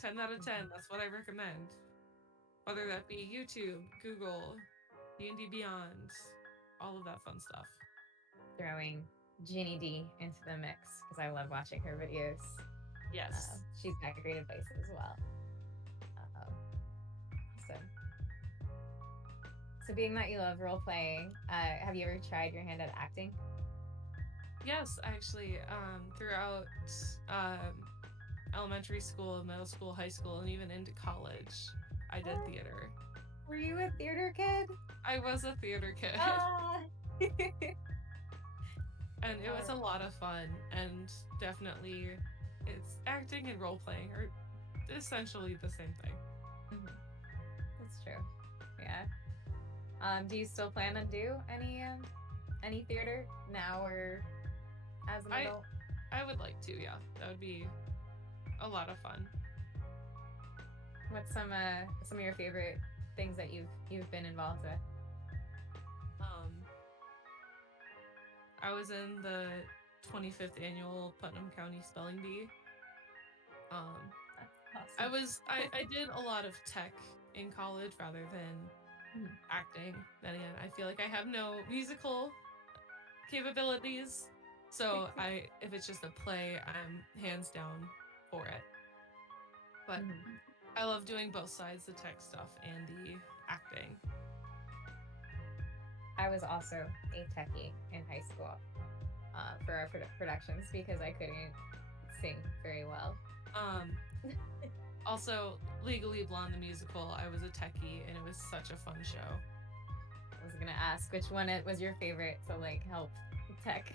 10 out of 10, that's what I recommend. Whether that be YouTube, Google, D&D Beyond, all of that fun stuff. Throwing Ginny D into the mix because I love watching her videos. Yes. She's got great advice as well. So, so being that you love role playing, have you ever tried your hand at acting? Yes, actually, throughout um, elementary school, middle school, high school, and even into college, I did What? theater. Were you a theater kid? I was a theater kid, Ah. and it was Oh, a lot of fun. And definitely, it's acting and role playing are essentially the same thing. mhm, that's true. Yeah. Do you still plan to do any theater now or as an I adult? I would like to, yeah, that would be a lot of fun. What's some of your favorite things that you've been involved with? Um, I was in the 25th annual Putnam County Spelling Bee. Um, That's awesome. I did a lot of tech in college rather than Mhm, acting. Then again, I feel like I have no musical capabilities. So I if it's just a play, I'm hands down for it. But mhm. I love doing both sides, the tech stuff and the acting. I was also a techie in high school for our productions because I couldn't sing very well. Um Also Legally Blonde the musical, I was a techie and it was such a fun show. I was gonna ask which one it was your favorite to like help tech.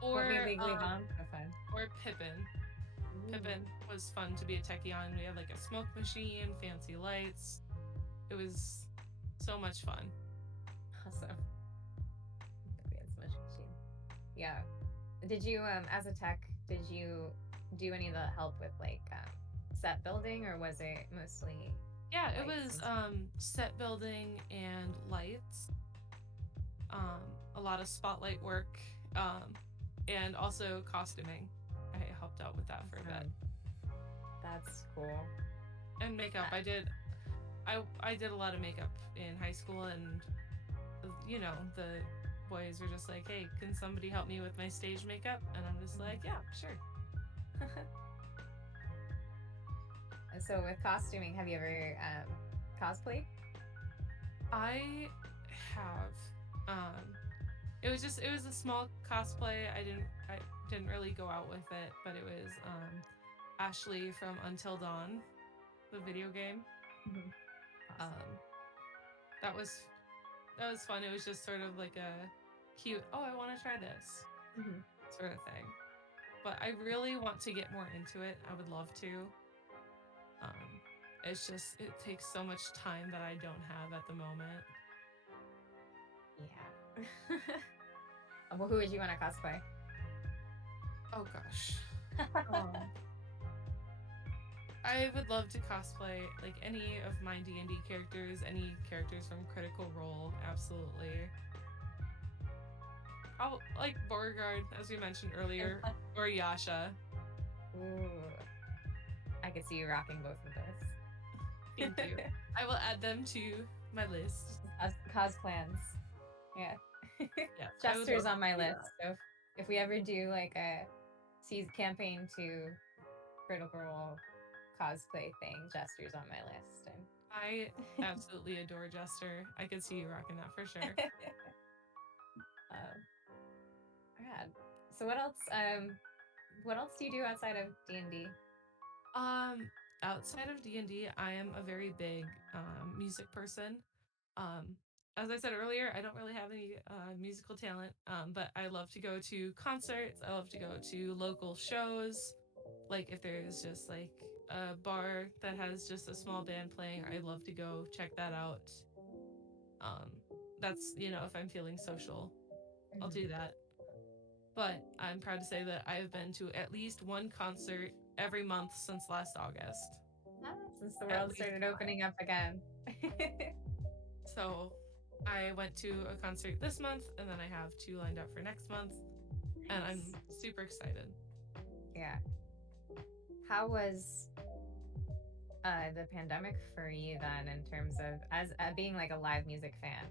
What made Or Legally Blonde so fun? or Pippin. Ooh, Pippin was fun to be a techie on. We had like a smoke machine, fancy lights. It was so much fun. awesome. Dance machine. Yeah. Did you as a tech, did you do any of the help with like set building or was it mostly Yeah, it lights was and stuff? set building and lights, a lot of spotlight work, and also costuming. I helped out with that for a bit. Awesome. That's cool. And makeup. I did a lot of makeup in high school, and the boys were just like, "Hey, can somebody help me with my stage makeup?" And I'm just like, "Yeah, sure." So with costuming, have you ever cosplayed? I have. Um, it was a small cosplay. I didn't really go out with it, but it was Ashley from Until Dawn, the video game. Mhm. Awesome. Um, that was that was fun. It was just sort of like a cute, oh, I want to try this Mhm. sort of thing. But I really want to get more into it. I would love to. Um, it's just it takes so much time that I don't have at the moment. Yeah. Well, who would you want to cosplay? Oh gosh. Um, I would love to cosplay like any of my D&D characters, any characters from Critical Role, absolutely. Probably like Beauregard, as we mentioned earlier, or Yasha. Ooh, I could see you rocking both of Thank you. those. I will add them to my list. Cause plans. Yeah. Yes, I would Jester's love on my to do list. that. So if we ever do like a campaign to Critical Role cosplay thing, Jester's on my list. I absolutely adore Jester. I could see you rocking that for sure. And rad. So what else do you do outside of D&D? Um, Outside of D&D, I am a very big music person. Um, as I said earlier, I don't really have any musical talent, but I love to go to concerts. I love to go to local shows. Like if there's just like a bar that has just a small band playing, I love to go check that out. Um, that's if I'm feeling social, I'll Mhm. do that. But I'm proud to say that I have been to at least one concert every month since last August. Ah, since the At world least started one. opening up again. So I went to a concert this month, and then I have two lined up for next month, and I'm Nice. super excited. Yeah. How was the pandemic for you then in terms of as being like a live music fan?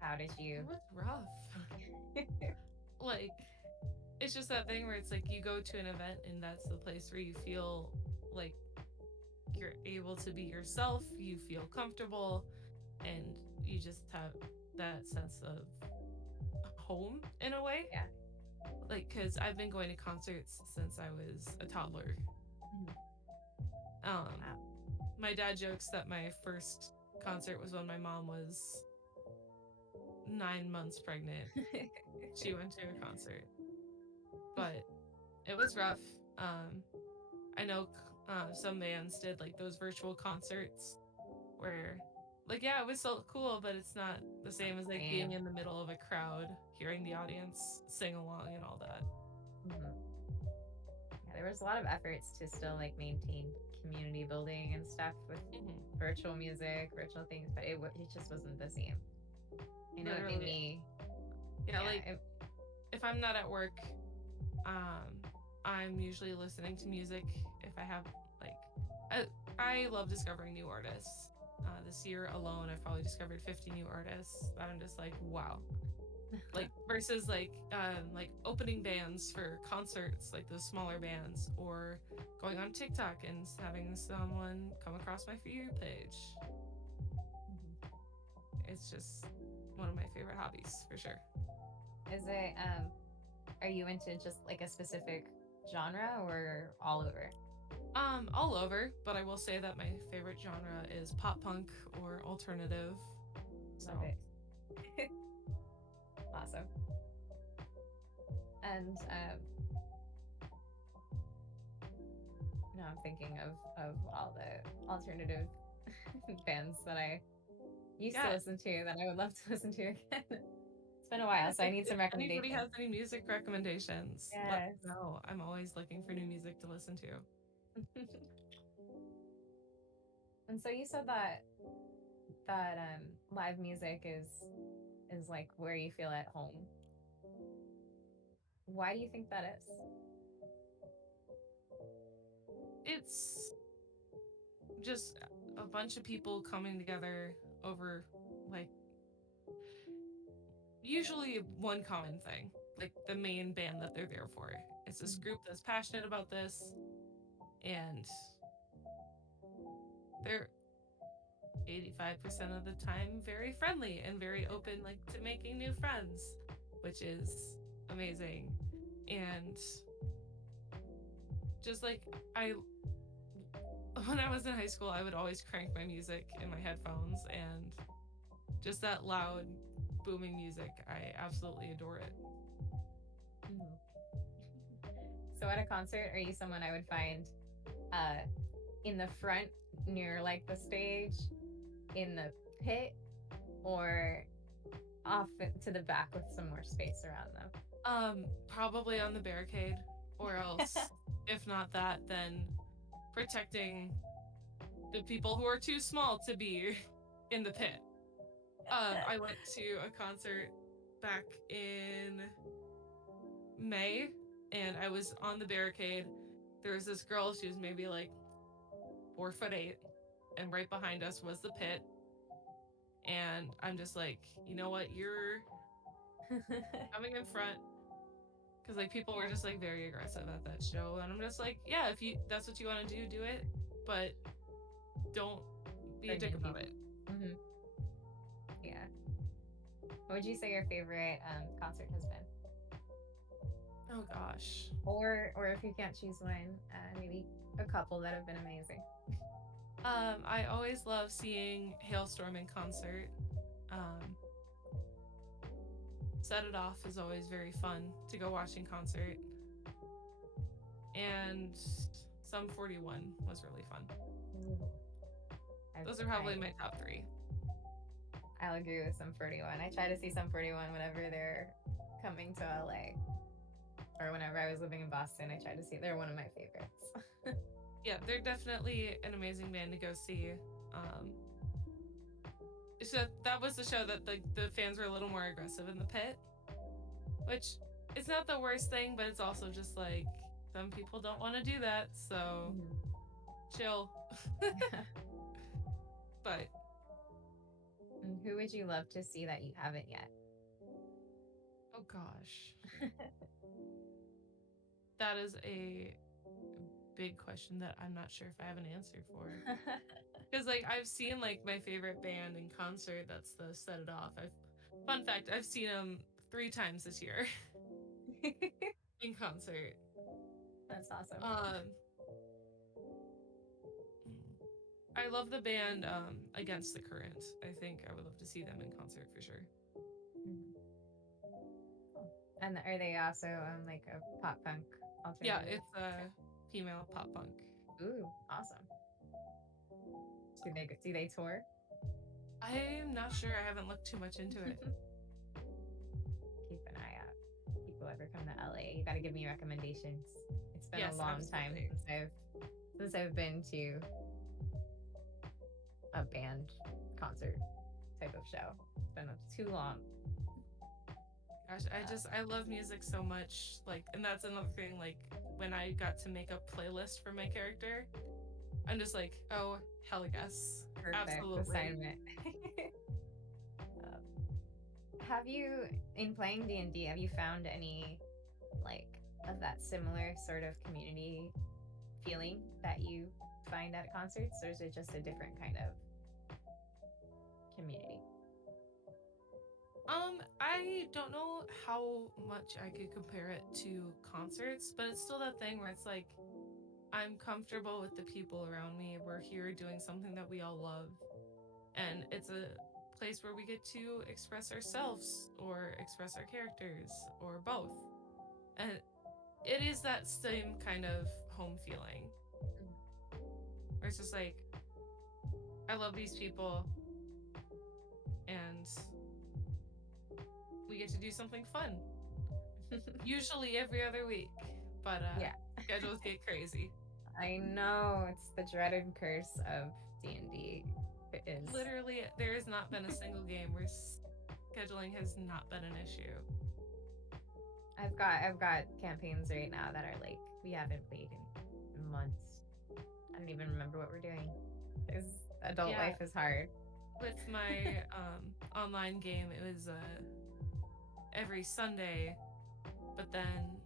How did It you was rough. Like, it's just that thing where it's like you go to an event, and that's the place where you feel like you're able to be yourself, you feel comfortable, and you just have that sense of home in a way. yeah. like because I've been going to concerts since I was a toddler. Mhm. Um, Wow. my dad jokes that my first concert was when my mom was 9 months pregnant. She went to a concert, but it was rough. Um, I know some bands did like those virtual concerts where, like, yeah, it was so cool, but it's not the Not same the as like being same. in the middle of a crowd, hearing the audience sing along and all that. Mhm. Yeah, there was a lot of efforts to still like maintain community building and stuff with Hmm. virtual music, virtual things, but it just wasn't the same. I know it made Literally, me, yeah. yeah, Like, if I'm not at work, um, I'm usually listening to music. If I have like, I, I love discovering new artists. This year alone, I've probably discovered 50 new artists that I'm just like, wow. Like versus like opening bands for concerts, like those smaller bands, or going on TikTok and having someone come across my For You page. Mhm. It's just one of my favorite hobbies for sure. Is it are you into just like a specific genre or all over? All over, but I will say that my favorite genre is pop punk or alternative. Love So it. Awesome. And now I'm thinking of all the alternative bands that I used to yeah, listen to that I would love to listen to again. It's been a while, yes. so I If, need if some anybody recommendations. has any music recommendations, let Yes. me know. I'm always looking for new music to listen to. And so you said that live music is like where you feel at home. Why do you think that is? It's just a bunch of people coming together over like usually one common thing, like the main band that they're there for. It's this Mhm. group that's passionate about this, and they're 85% of the time very friendly and very open, like to making new friends, which is amazing. And just like I when I was in high school, I would always crank my music in my headphones, and just that loud booming music, I absolutely adore it. Mhm. So at a concert, are you someone I would find uh in the front near like the stage, in the pit, or off to the back with some more space around them? Probably on the barricade, or else, if not that, then protecting the people who are too small to be in the pit. I went to a concert back in May, and I was on the barricade. There was this girl, she was maybe like 4'8", and right behind us was the pit. And I'm just like, you know what, you're coming in front, because like people were just like very aggressive at that show, and I'm just like, yeah, if you that's what you want to do it, but don't be a Bring dick in about people. it. Hmm. Yeah. What would you say your favorite concert has been? Oh gosh. Or if you can't choose one, maybe a couple that have been amazing. I always love seeing Hailstorm in concert. Um, Set It Off is always very fun to go watch in concert, and Sum 41 was really fun. Ooh. Those are probably I my top three. I'll agree with some 41. I try to see some 41 whenever they're coming to LA, or whenever I was living in Boston. I try to see. They're one of my favorites. Yeah, they're definitely an amazing band to go see. Um, so that was the show that the fans were a little more aggressive in the pit, which it's not the worst thing, but it's also just like some people don't want to do that, so Mhm. chill. But And who would you love to see that you haven't yet? oh gosh, that is a big question that I'm not sure if I have an answer for. Because like I've seen like my favorite band in concert. That's the Set It Off. Fun fact, I've seen them 3 times this year. in concert. That's awesome. Um, I love the band Against the Current. I think I would love to see them in concert for sure. Mhm. Cool. And are they also like a pop punk Yeah, alternative? it's a female pop punk. Ooh, awesome. Do they tour? I'm not sure. I haven't looked too much into it. Keep an eye out. People ever come to LA, you got to give me recommendations. It's been a Yes, long time absolutely. since I've been to a band concert type of show. It's been too long. Gosh, I love music so much. Like, and that's another thing. Like, when I got to make a playlist for my character, I'm just like, oh hell yes, Perfect absolutely. assignment. um, have you, in playing D&D, have you found any like of that similar sort of community feeling that you find at concerts, or is it just a different kind of community? I don't know how much I could compare it to concerts, but it's still that thing where it's like I'm comfortable with the people around me. We're here doing something that we all love, and it's a place where we get to express ourselves or express our characters or both. And it is that same kind of home feeling where it's just like I love these people and we get to do something fun. Usually every other week, but Yeah, schedules get crazy. I know it's the dreaded curse of D&D. It is. Literally, there has not been a single game where scheduling has not been an issue. I've got campaigns right now that are like we haven't played in months. I don't even remember what we're doing. Because adult Yeah, life is hard. with my online game, it was every Sunday, but then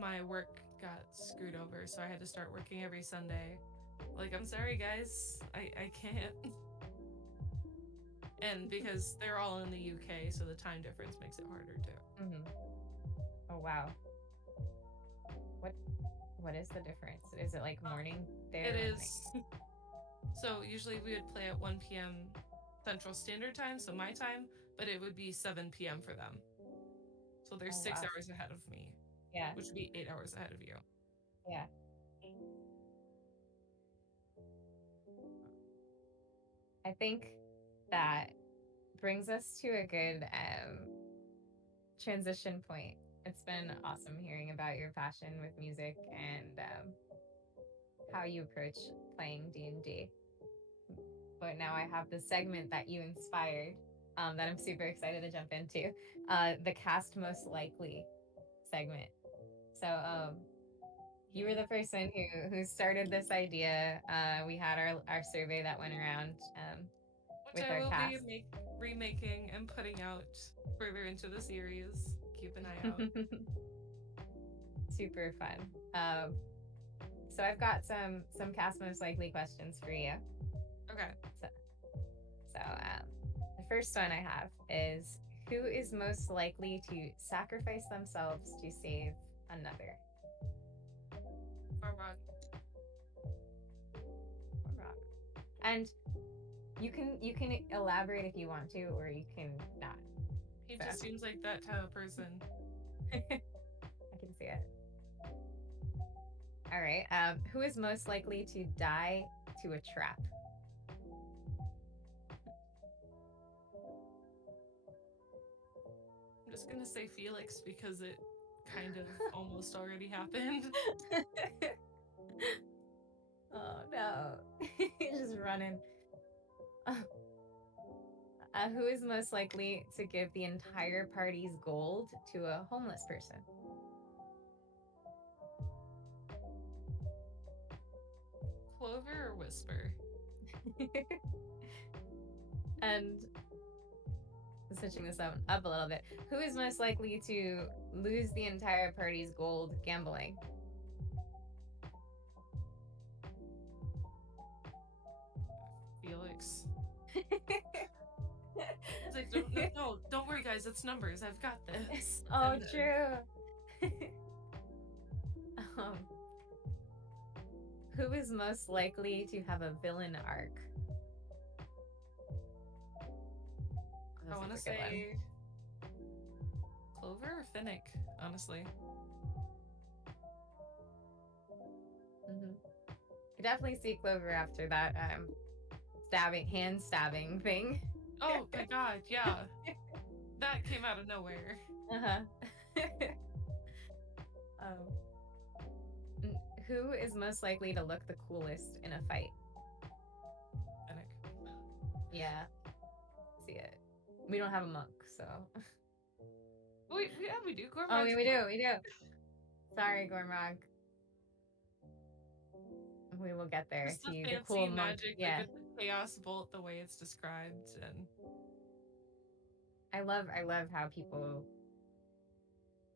my work got screwed over, so I had to start working every Sunday. Like, I'm sorry, guys, I can't. And because they're all in the UK, so the time difference makes it harder too. Hmm. Oh wow. What what is the difference? Is it like morning It there and is. So usually we would play at 1 p.m. Central Standard Time, so my time, but it would be 7 p.m. for them. So they're oh six wow. hours ahead of me, Yeah. which would be 8 hours ahead of you. Yeah. I think that brings us to a good transition point. It's been awesome hearing about your passion with music and how you approach playing D&D. But now I have the segment that you inspired that I'm super excited to jump into, the cast most likely segment. So you were the person who started this idea. We had our survey that went around Which with I our will be cast. remaking and putting out further into the series. Keep an eye out. Super fun. So I've got some cast most likely questions for you. Okay. So, so the first one I have is, who is most likely to sacrifice themselves to save another? Farmog. Rock. And you can elaborate if you want to, or you can not. He So just seems like that type of person. I can see it. All right. Who is most likely to die to a trap? I'm just gonna say Felix because it kind of almost already happened. Oh no. He's just running. Who is most likely to give the entire party's gold to a homeless person? Clover or Whisper? And switching this up a little bit, who is most likely to lose the entire party's gold gambling? Felix. It's like, don't worry, guys. It's numbers. I've got this. Oh, And then true. Who is most likely to have a villain arc? I This want is to a good one. say Clover or Finnick, honestly. Mm-hmm. You definitely see Clover after that hand stabbing thing. Oh my god, yeah. That came out of nowhere. Uh-huh. um, who is most likely to look the coolest in a fight? Finnick. Yeah, see it. We don't have a monk, so. We do. Oh, Gormark's we monk. do, we do. Sorry, Gormrog. We will get there Just the to the cool fancy monk. magic, like Yeah, with the chaos bolt, the way it's described, and I love how people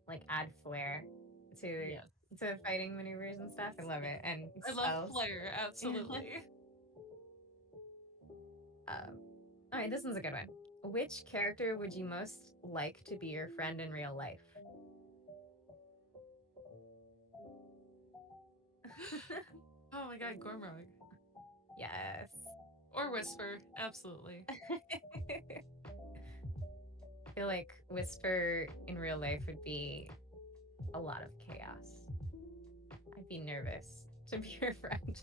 like add flair to yes, fighting maneuvers and stuff. I love it, and I love spells. flair. Absolutely. um, all right, this one's a good one. Which character would you most like to be your friend in real life? Oh my god, Gormrog Yes. or Whisper. Absolutely. I feel like Whisper in real life would be a lot of chaos. I'd be nervous to be your friend.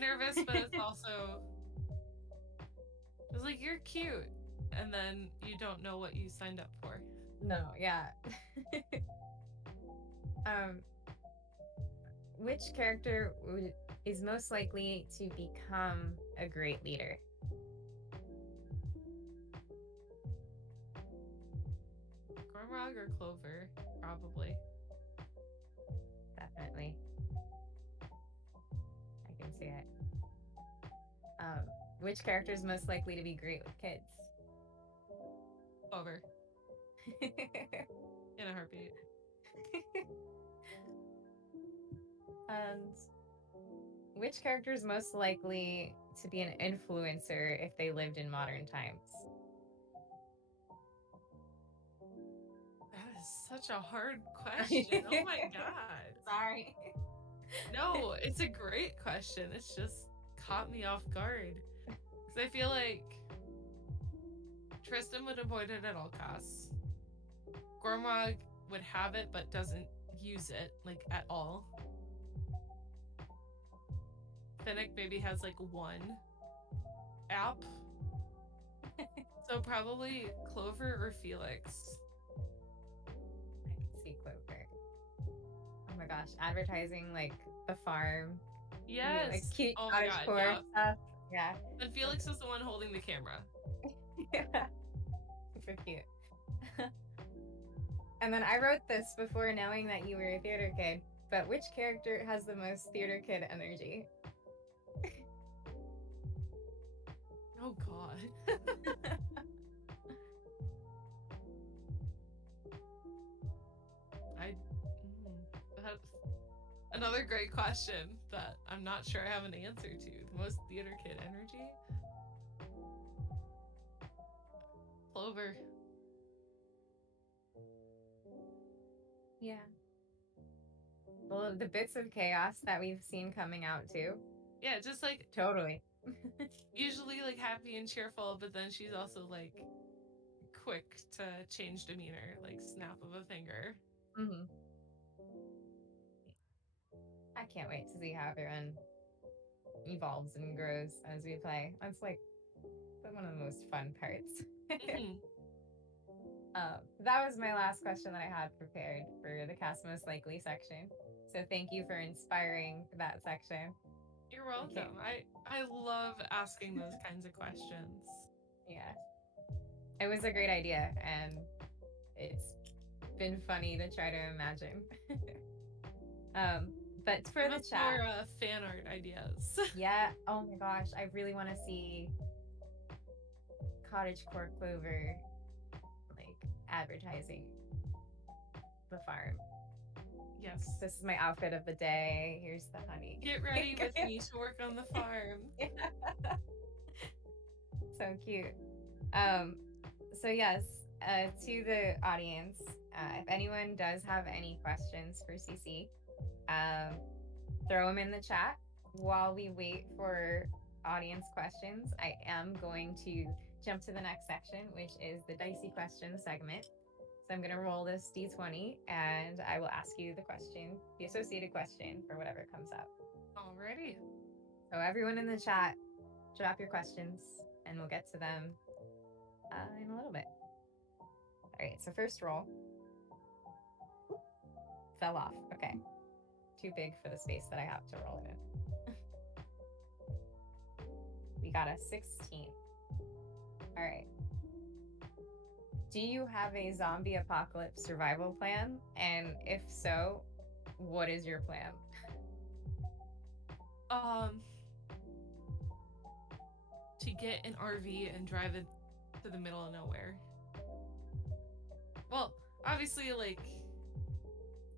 Nervous, but it's also it's like you're cute, and then you don't know what you signed up for. No, yeah. um, which character is most likely to become a great leader? Gormrog or Clover, probably. Definitely. I can see it. Um, which character is most likely to be great with kids? Clover in a heartbeat. And which character is most likely to be an influencer if they lived in modern times? That is such a hard question. Oh my god. Sorry. No, it's a great question. It's just caught me off guard. Because I feel like Tristan would avoid it at all costs. Gormrog would have it but doesn't use it, like, at all. Finnick maybe has, like, one app. So probably Clover or Felix. I can see Clover. Oh my gosh, advertising like the farm, Yes. like cute Oh my cottage god, core yeah. stuff. Yeah. And Felix is the one holding the camera. Yeah. Super cute. And then I wrote this before knowing that you were a theater kid, but which character has the most theater kid energy? Oh god. I that's another great question that I'm not sure I have an answer to. The most theater kid energy? Clover. Yeah. Well, the bits of chaos that we've seen coming out too. Yeah, just like Totally. usually like happy and cheerful, but then she's also like quick to change demeanor, like snap of a finger. Mm-hmm. I can't wait to see how everyone evolves and grows as we play. That's like one of the most fun parts. Mm-hmm. That was my last question that I had prepared for the cast most likely section. So thank you for inspiring that section. You're welcome. I love asking those kinds of questions. Yeah. It was a great idea, and it's been funny to try to imagine. um, but for Give the us chat, more fan art ideas. yeah. Oh my gosh, I really want to see cottage core clover like advertising the farm. Yes. This is my outfit of the day. Here's the honey. Get ready with me to work on the farm. Yeah. So cute. So yes, to the audience, if anyone does have any questions for Cece, throw them in the chat. while we wait for audience questions, I am going to jump to the next section, which is the dicey question segment. So I'm going to roll this d20 and I will ask you the question, the associated question for whatever comes up. Alrighty. So everyone in the chat, drop your questions and we'll get to them in a little bit. All right, so first roll. Fell off. Okay. Too big for the space that I have to roll it in. We got a 16. All right. Do you have a zombie apocalypse survival plan? And if so, what is your plan? To get an RV and drive it to the middle of nowhere. Well, obviously, like,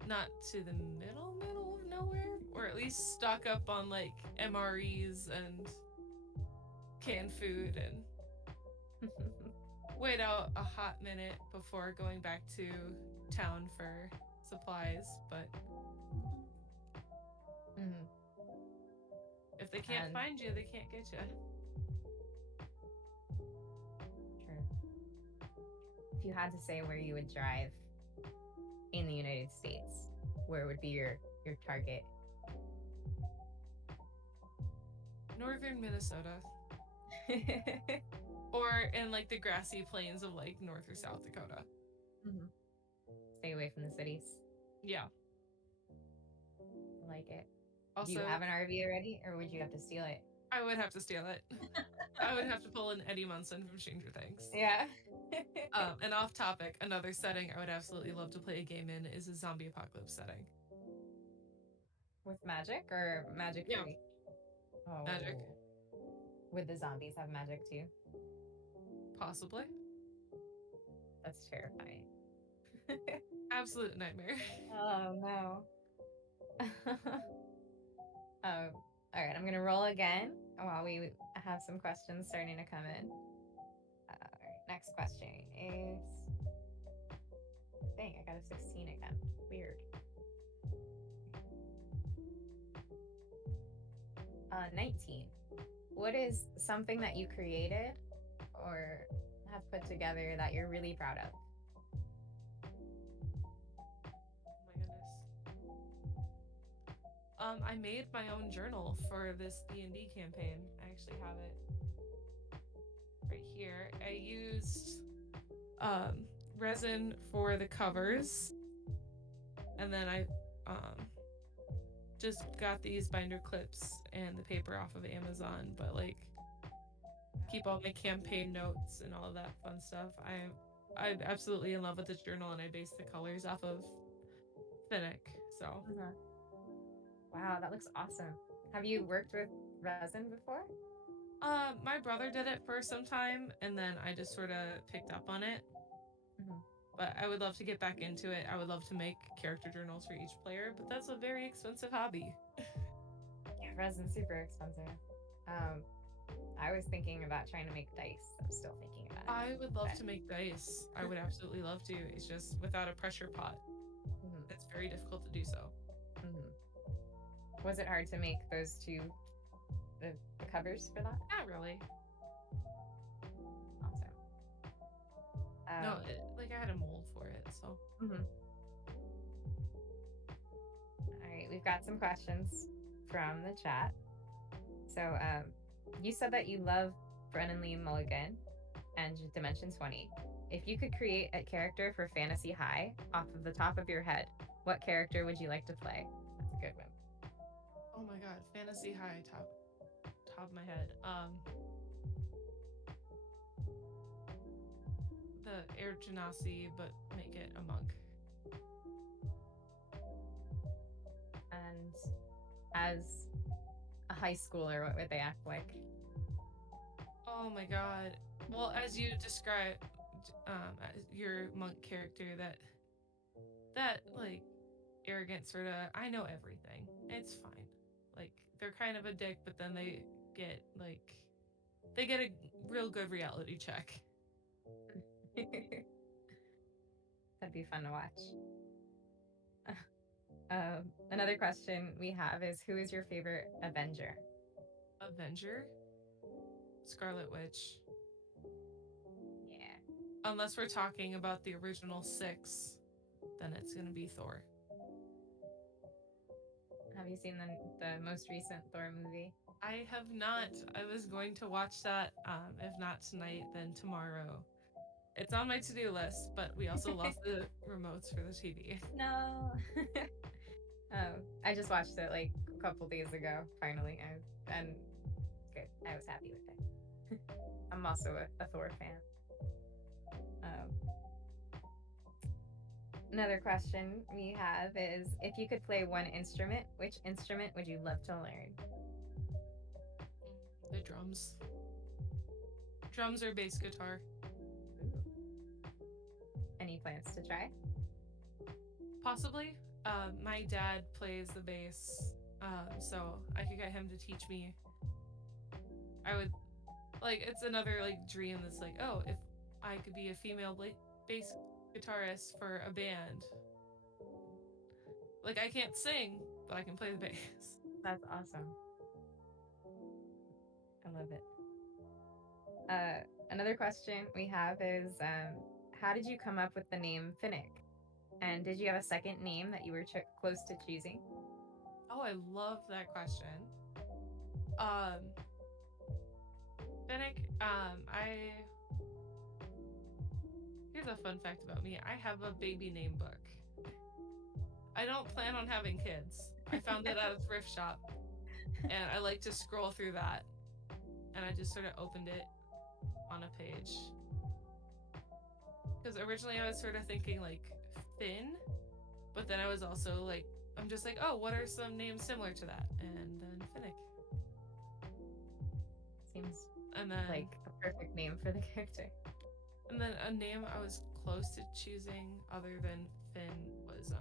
not to the middle of nowhere, or at least stock up on like MREs and canned food and wait out a hot minute before going back to town for supplies. But Mhm. if they can't And find you, they can't get you. true. If you had to say where you would drive in the United States, where would be your target? Northern Minnesota. Or in like the grassy plains of like North or South Dakota. Mm-hmm. Stay away from the cities. Yeah. I like it. Do you Also, have an RV already, or would you have to steal it? I would have to steal it. I would have to pull an Eddie Munson from Stranger Things. Yeah. And off topic, another setting I would absolutely love to play a game in is a zombie apocalypse setting. With magic or magic Yeah, free? Oh. magic, Would the zombies have magic too? possibly. That's terrifying. Absolute nightmare. Oh no. All right, I'm gonna roll again while we have some questions starting to come in. All right, next question is. Dang, I got a 16 again. Weird. 19. What is something that you created or have put together that you're really proud of? Oh my goodness. I made my own journal for this D&D campaign. I actually have it right here. I used resin for the covers, and then I just got these binder clips and the paper off of Amazon, but like keep all my campaign notes and all of that fun stuff. I'm absolutely in love with this journal, and I base the colors off of Finnik. So Wow, that looks awesome. Have you worked with resin before? my brother did it for some time, and then I just sort of picked up on it. Mm-hmm. But I would love to get back into it. I would love to make character journals for each player, but that's a very expensive hobby. Yeah, resin's super expensive. I was thinking about trying to make dice. I'm still thinking about it. I would love to make dice. I would absolutely love to. It's just without a pressure pot. Mm-hmm. It's very difficult to do so. Mm-hmm. Was it hard to make those two, the covers for that? Not really. Awesome. No, like I had a mold for it, so. Mm-hmm. All right, we've got some questions from the chat. So, you said that you love Brennan Lee Mulligan and Dimension 20. If you could create a character for Fantasy High off of the top of your head, what character would you like to play? That's a good one. Oh my god, Fantasy High, top of my head. The Air Genasi, but make it a monk. And as a high schooler, what would they act like? Oh my god. Well, as you described, your monk character, that like arrogant sort of, I know everything. It's fine. Like they're kind of a dick, but then they get a real good reality check. That'd be fun to watch. Another question we have is, who is your favorite Avenger? Avenger, Scarlet Witch. Yeah. Unless we're talking about the original six, then it's gonna be Thor. Have you seen the most recent Thor movie? I have not. I was going to watch that. If not tonight, then tomorrow. It's on my to-do list, but we also lost the remotes for the TV. No. I just watched it like a couple days ago. Finally, and good. I was happy with it. I'm also a Thor fan. Um, Another question we have is, if you could play one instrument, which instrument would you love to learn? The drums. Drums or bass guitar. Ooh. Any plans to try? Possibly. My dad plays the bass, so I could get him to teach me. I would like. It's another like dream that's like, oh, if I could be a female bass guitarist for a band. Like I can't sing, but I can play the bass. That's awesome. I love it. Another question we have is, how did you come up with the name Finnik? And did you have a second name that you were close to choosing? Oh, I love that question. Um, Finnick, I here's a fun fact about me. I have a baby name book. I don't plan on having kids. I found it at a thrift shop, and I like to scroll through that. And I just sort of opened it on a page. Because originally I was sort of thinking like Finn, but then I was also like, I'm just like, oh, what are some names similar to that? And then Finnick. Seems And then like a perfect name for the character. And then a name I was close to choosing other than Finn was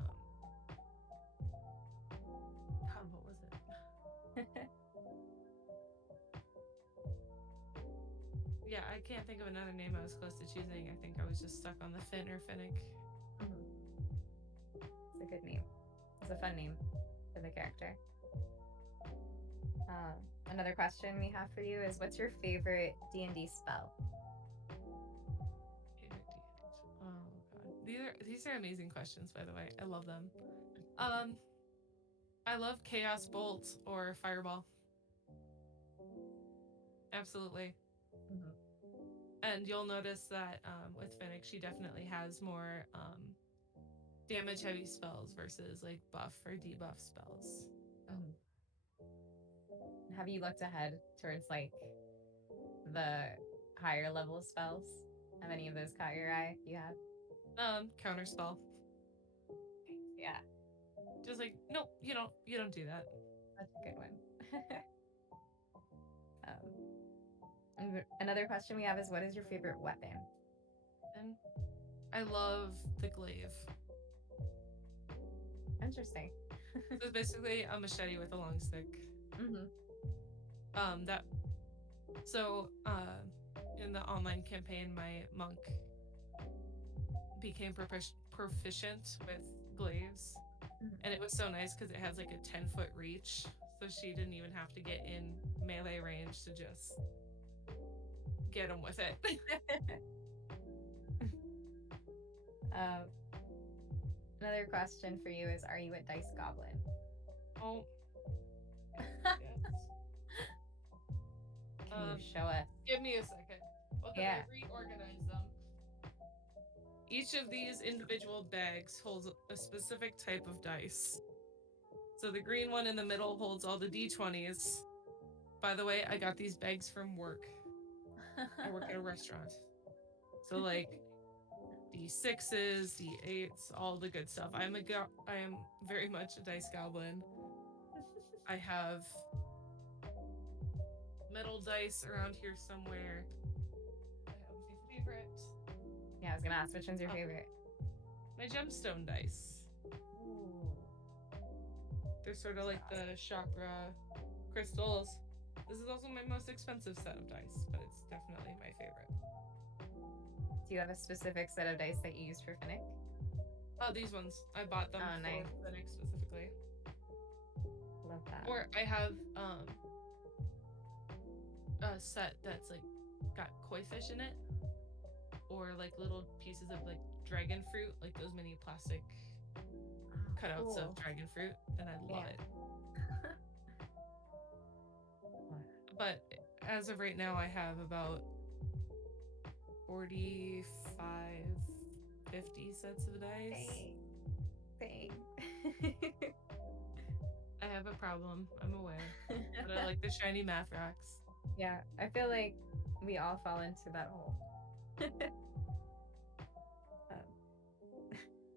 God, what was it? Yeah, I can't think of another name I was close to choosing. I think I was just stuck on the Finn or Finnick. It's a good name. It's a fun name for the character. Another question we have for you is, what's your favorite D&D spell? Favorite D&D. Oh god, these are amazing questions. By the way, I love them. I love Chaos Bolt or Fireball. Absolutely. Mm-hmm. And you'll notice that with Finnick, she definitely has more damage heavy spells versus like buff or debuff spells. Mm-hmm. Have you looked ahead towards like the higher level spells? Have any of those caught your eye? You have? Counter spell. Yeah. Just like, nope, you don't do that. That's a good one. Another question we have is, what is your favorite weapon? And I love the glaive. Interesting. So it's basically a machete with a long stick. Mm-hmm. In the online campaign, my monk became proficient with glaives. Mm-hmm. And it was so nice because it has like a 10-foot reach. So she didn't even have to get in melee range to just get him with it. Another question for you is, are you a dice goblin? Oh. Yes. Can you show us? Give me a second. Well, can I reorganize them? Each of these individual bags holds a specific type of dice. So the green one in the middle holds all the d20s. By the way, I got these bags from work. I work at a restaurant. So like d6s, d8s, all the good stuff. I am very much a dice goblin. I have metal dice around here somewhere. I have my favorite. Yeah, I was gonna ask, which one's your favorite? My gemstone dice. Ooh. They're sort of like the chakra crystals. This is also my most expensive set of dice, but it's definitely my favorite. Do you have a specific set of dice that you use for Finnick? Oh, these ones. I bought them Oh, for nice. Finnick specifically. Love that. Or I have a set that's like got koi fish in it, or like little pieces of like dragon fruit, like those mini plastic Oh, cutouts of cool. dragon fruit, and I love Yeah. it. But as of right now, I have about 45, 50 sets of dice. Thanks. I have a problem, I'm aware, but I like the shiny math rocks. Yeah, I feel like we all fall into that hole.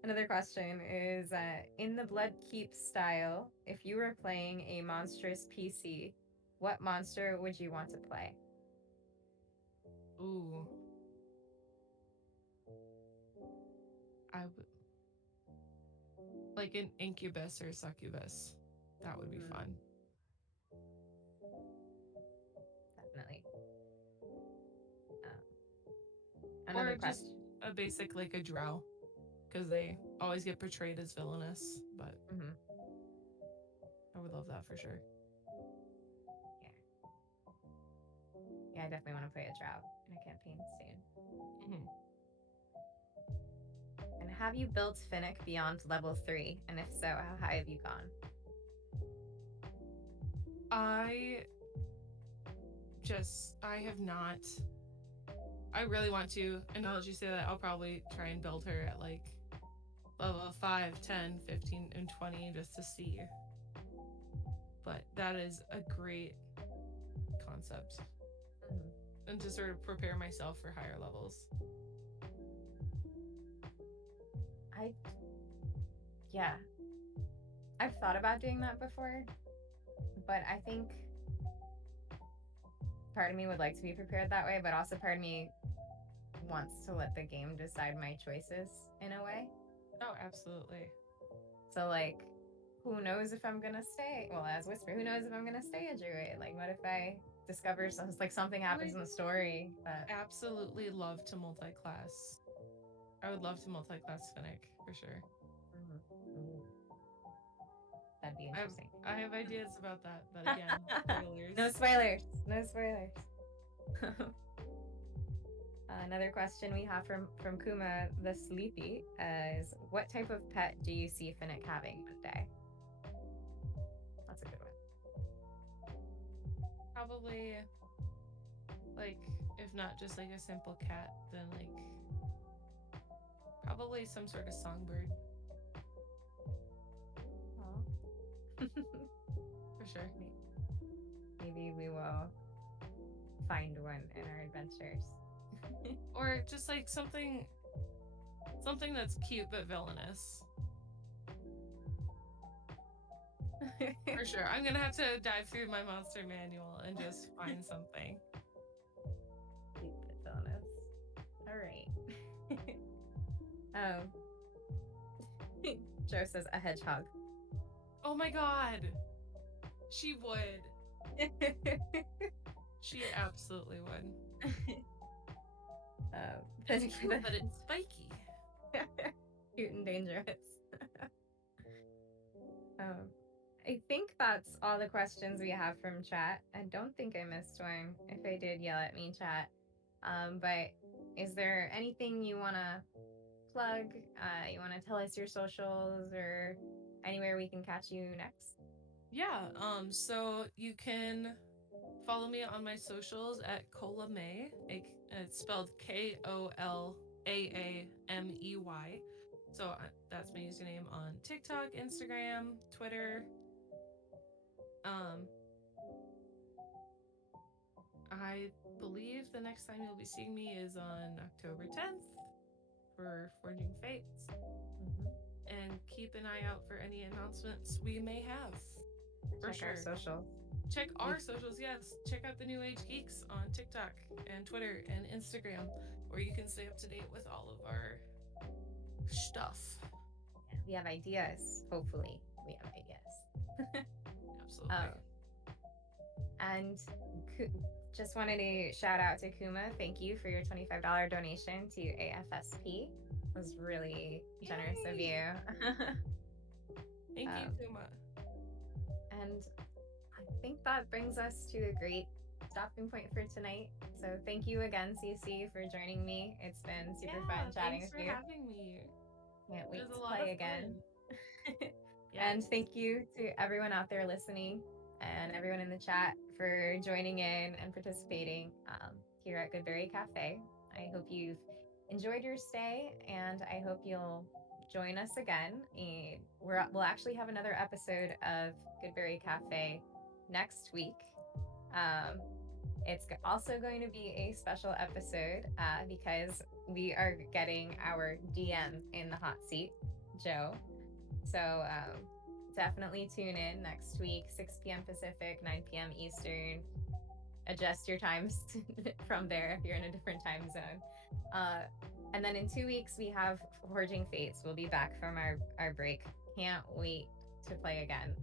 Another question is in the Blood Keep style, if you were playing a monstrous PC, what monster would you want to play? Ooh, I would like an incubus or succubus. That would be Mm, fun. definitely. Another Or just question. a basic like a drow, because they always get portrayed as villainous. But Hmm. I would love that for sure. Yeah. Yeah, I definitely want to play a drought in a campaign soon. Hmm. And have you built Finnick beyond level 3? And if so, how high have you gone? I I have not. I really want to. And now that you say that, I'll probably try and build her at like level 5, 10, 15, and 20 just to see. But that is a great concept. Mhm. And to sort of prepare myself for higher levels. I, yeah, I've thought about doing that before, but I think part of me would like to be prepared that way, but also part of me wants to let the game decide my choices in a way. Oh, absolutely. So, like, who knows if I'm gonna stay? Well, as Whisper, who knows if I'm gonna stay a druid? Like, what if I discover something I happens would in the story? But absolutely love to multi-class. I would love to multi-class Finnick for sure. Ooh, that'd be interesting. I have ideas about that, but again, No spoilers. spoilers. No spoilers. Another question we have from Kuma the Sleepy is, what type of pet do you see Finnick having one day? That's a good one. Probably like if not just like a simple cat, then like probably some sort of songbird for sure. Maybe we will find one in our adventures. Or just like something that's cute but villainous. For sure. I'm gonna have to dive through my monster manual and just find something. Cute but villainous. All right. um, Joe says a hedgehog. Oh my god. She would. She absolutely would. It's cute, but it's spiky. Cute and dangerous. um, I think that's all the questions we have from chat. I don't think I missed one. If I did, yell at me, chat. But is there anything you want to plug? You want to tell us your socials or anywhere we can catch you next? Yeah, so you can follow me on my socials at Kola May. It's spelled KOLAAMEY. So that's my username on TikTok, Instagram, Twitter. Um, I believe the next time you'll be seeing me is on October 10th for Forging Fates. Mm-hmm. And keep an eye out for any announcements we may have. For Check sure. our socials. Check our socials, yes. Check out the New Age Geeks on TikTok and Twitter and Instagram, where you can stay up to date with all of our stuff. We have ideas. Hopefully, we have ideas. Absolutely. And just wanted to shout out to Kuma. Thank you for your $25 donation to AFSP. was really generous of Yay! you. Thank you um, so much. and I think that brings us to a great stopping point for tonight. So thank you again, Cece, for joining me. It's been super fun Yeah, chatting thanks with for you. having me. Can't It wait was a to lot of play again. fun. And Yes. thank you to everyone out there listening and everyone in the chat for joining in and participating here at Goodberry Cafe. I hope you've enjoyed your stay, and I hope you'll join us again. And we'll actually have another episode of Goodberry Cafe next week. Um, it's also going to be a special episode because we are getting our DM in the hot seat, Joe. So definitely tune in next week, 6 p.m. Pacific, 9 p.m. Eastern. Adjust your times from there if you're in a different time zone. And then in 2 weeks, we have Forging Fates. We'll be back from our break. Can't wait to play again.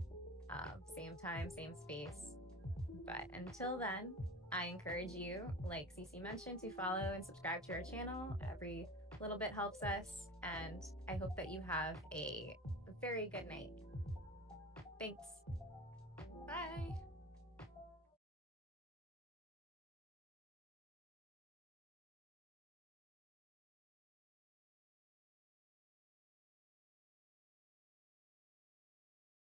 Same time, same space. But until then, I encourage you, like Cece mentioned, to follow and subscribe to our channel. Every little bit helps us. And I hope that you have a very good night. Thanks.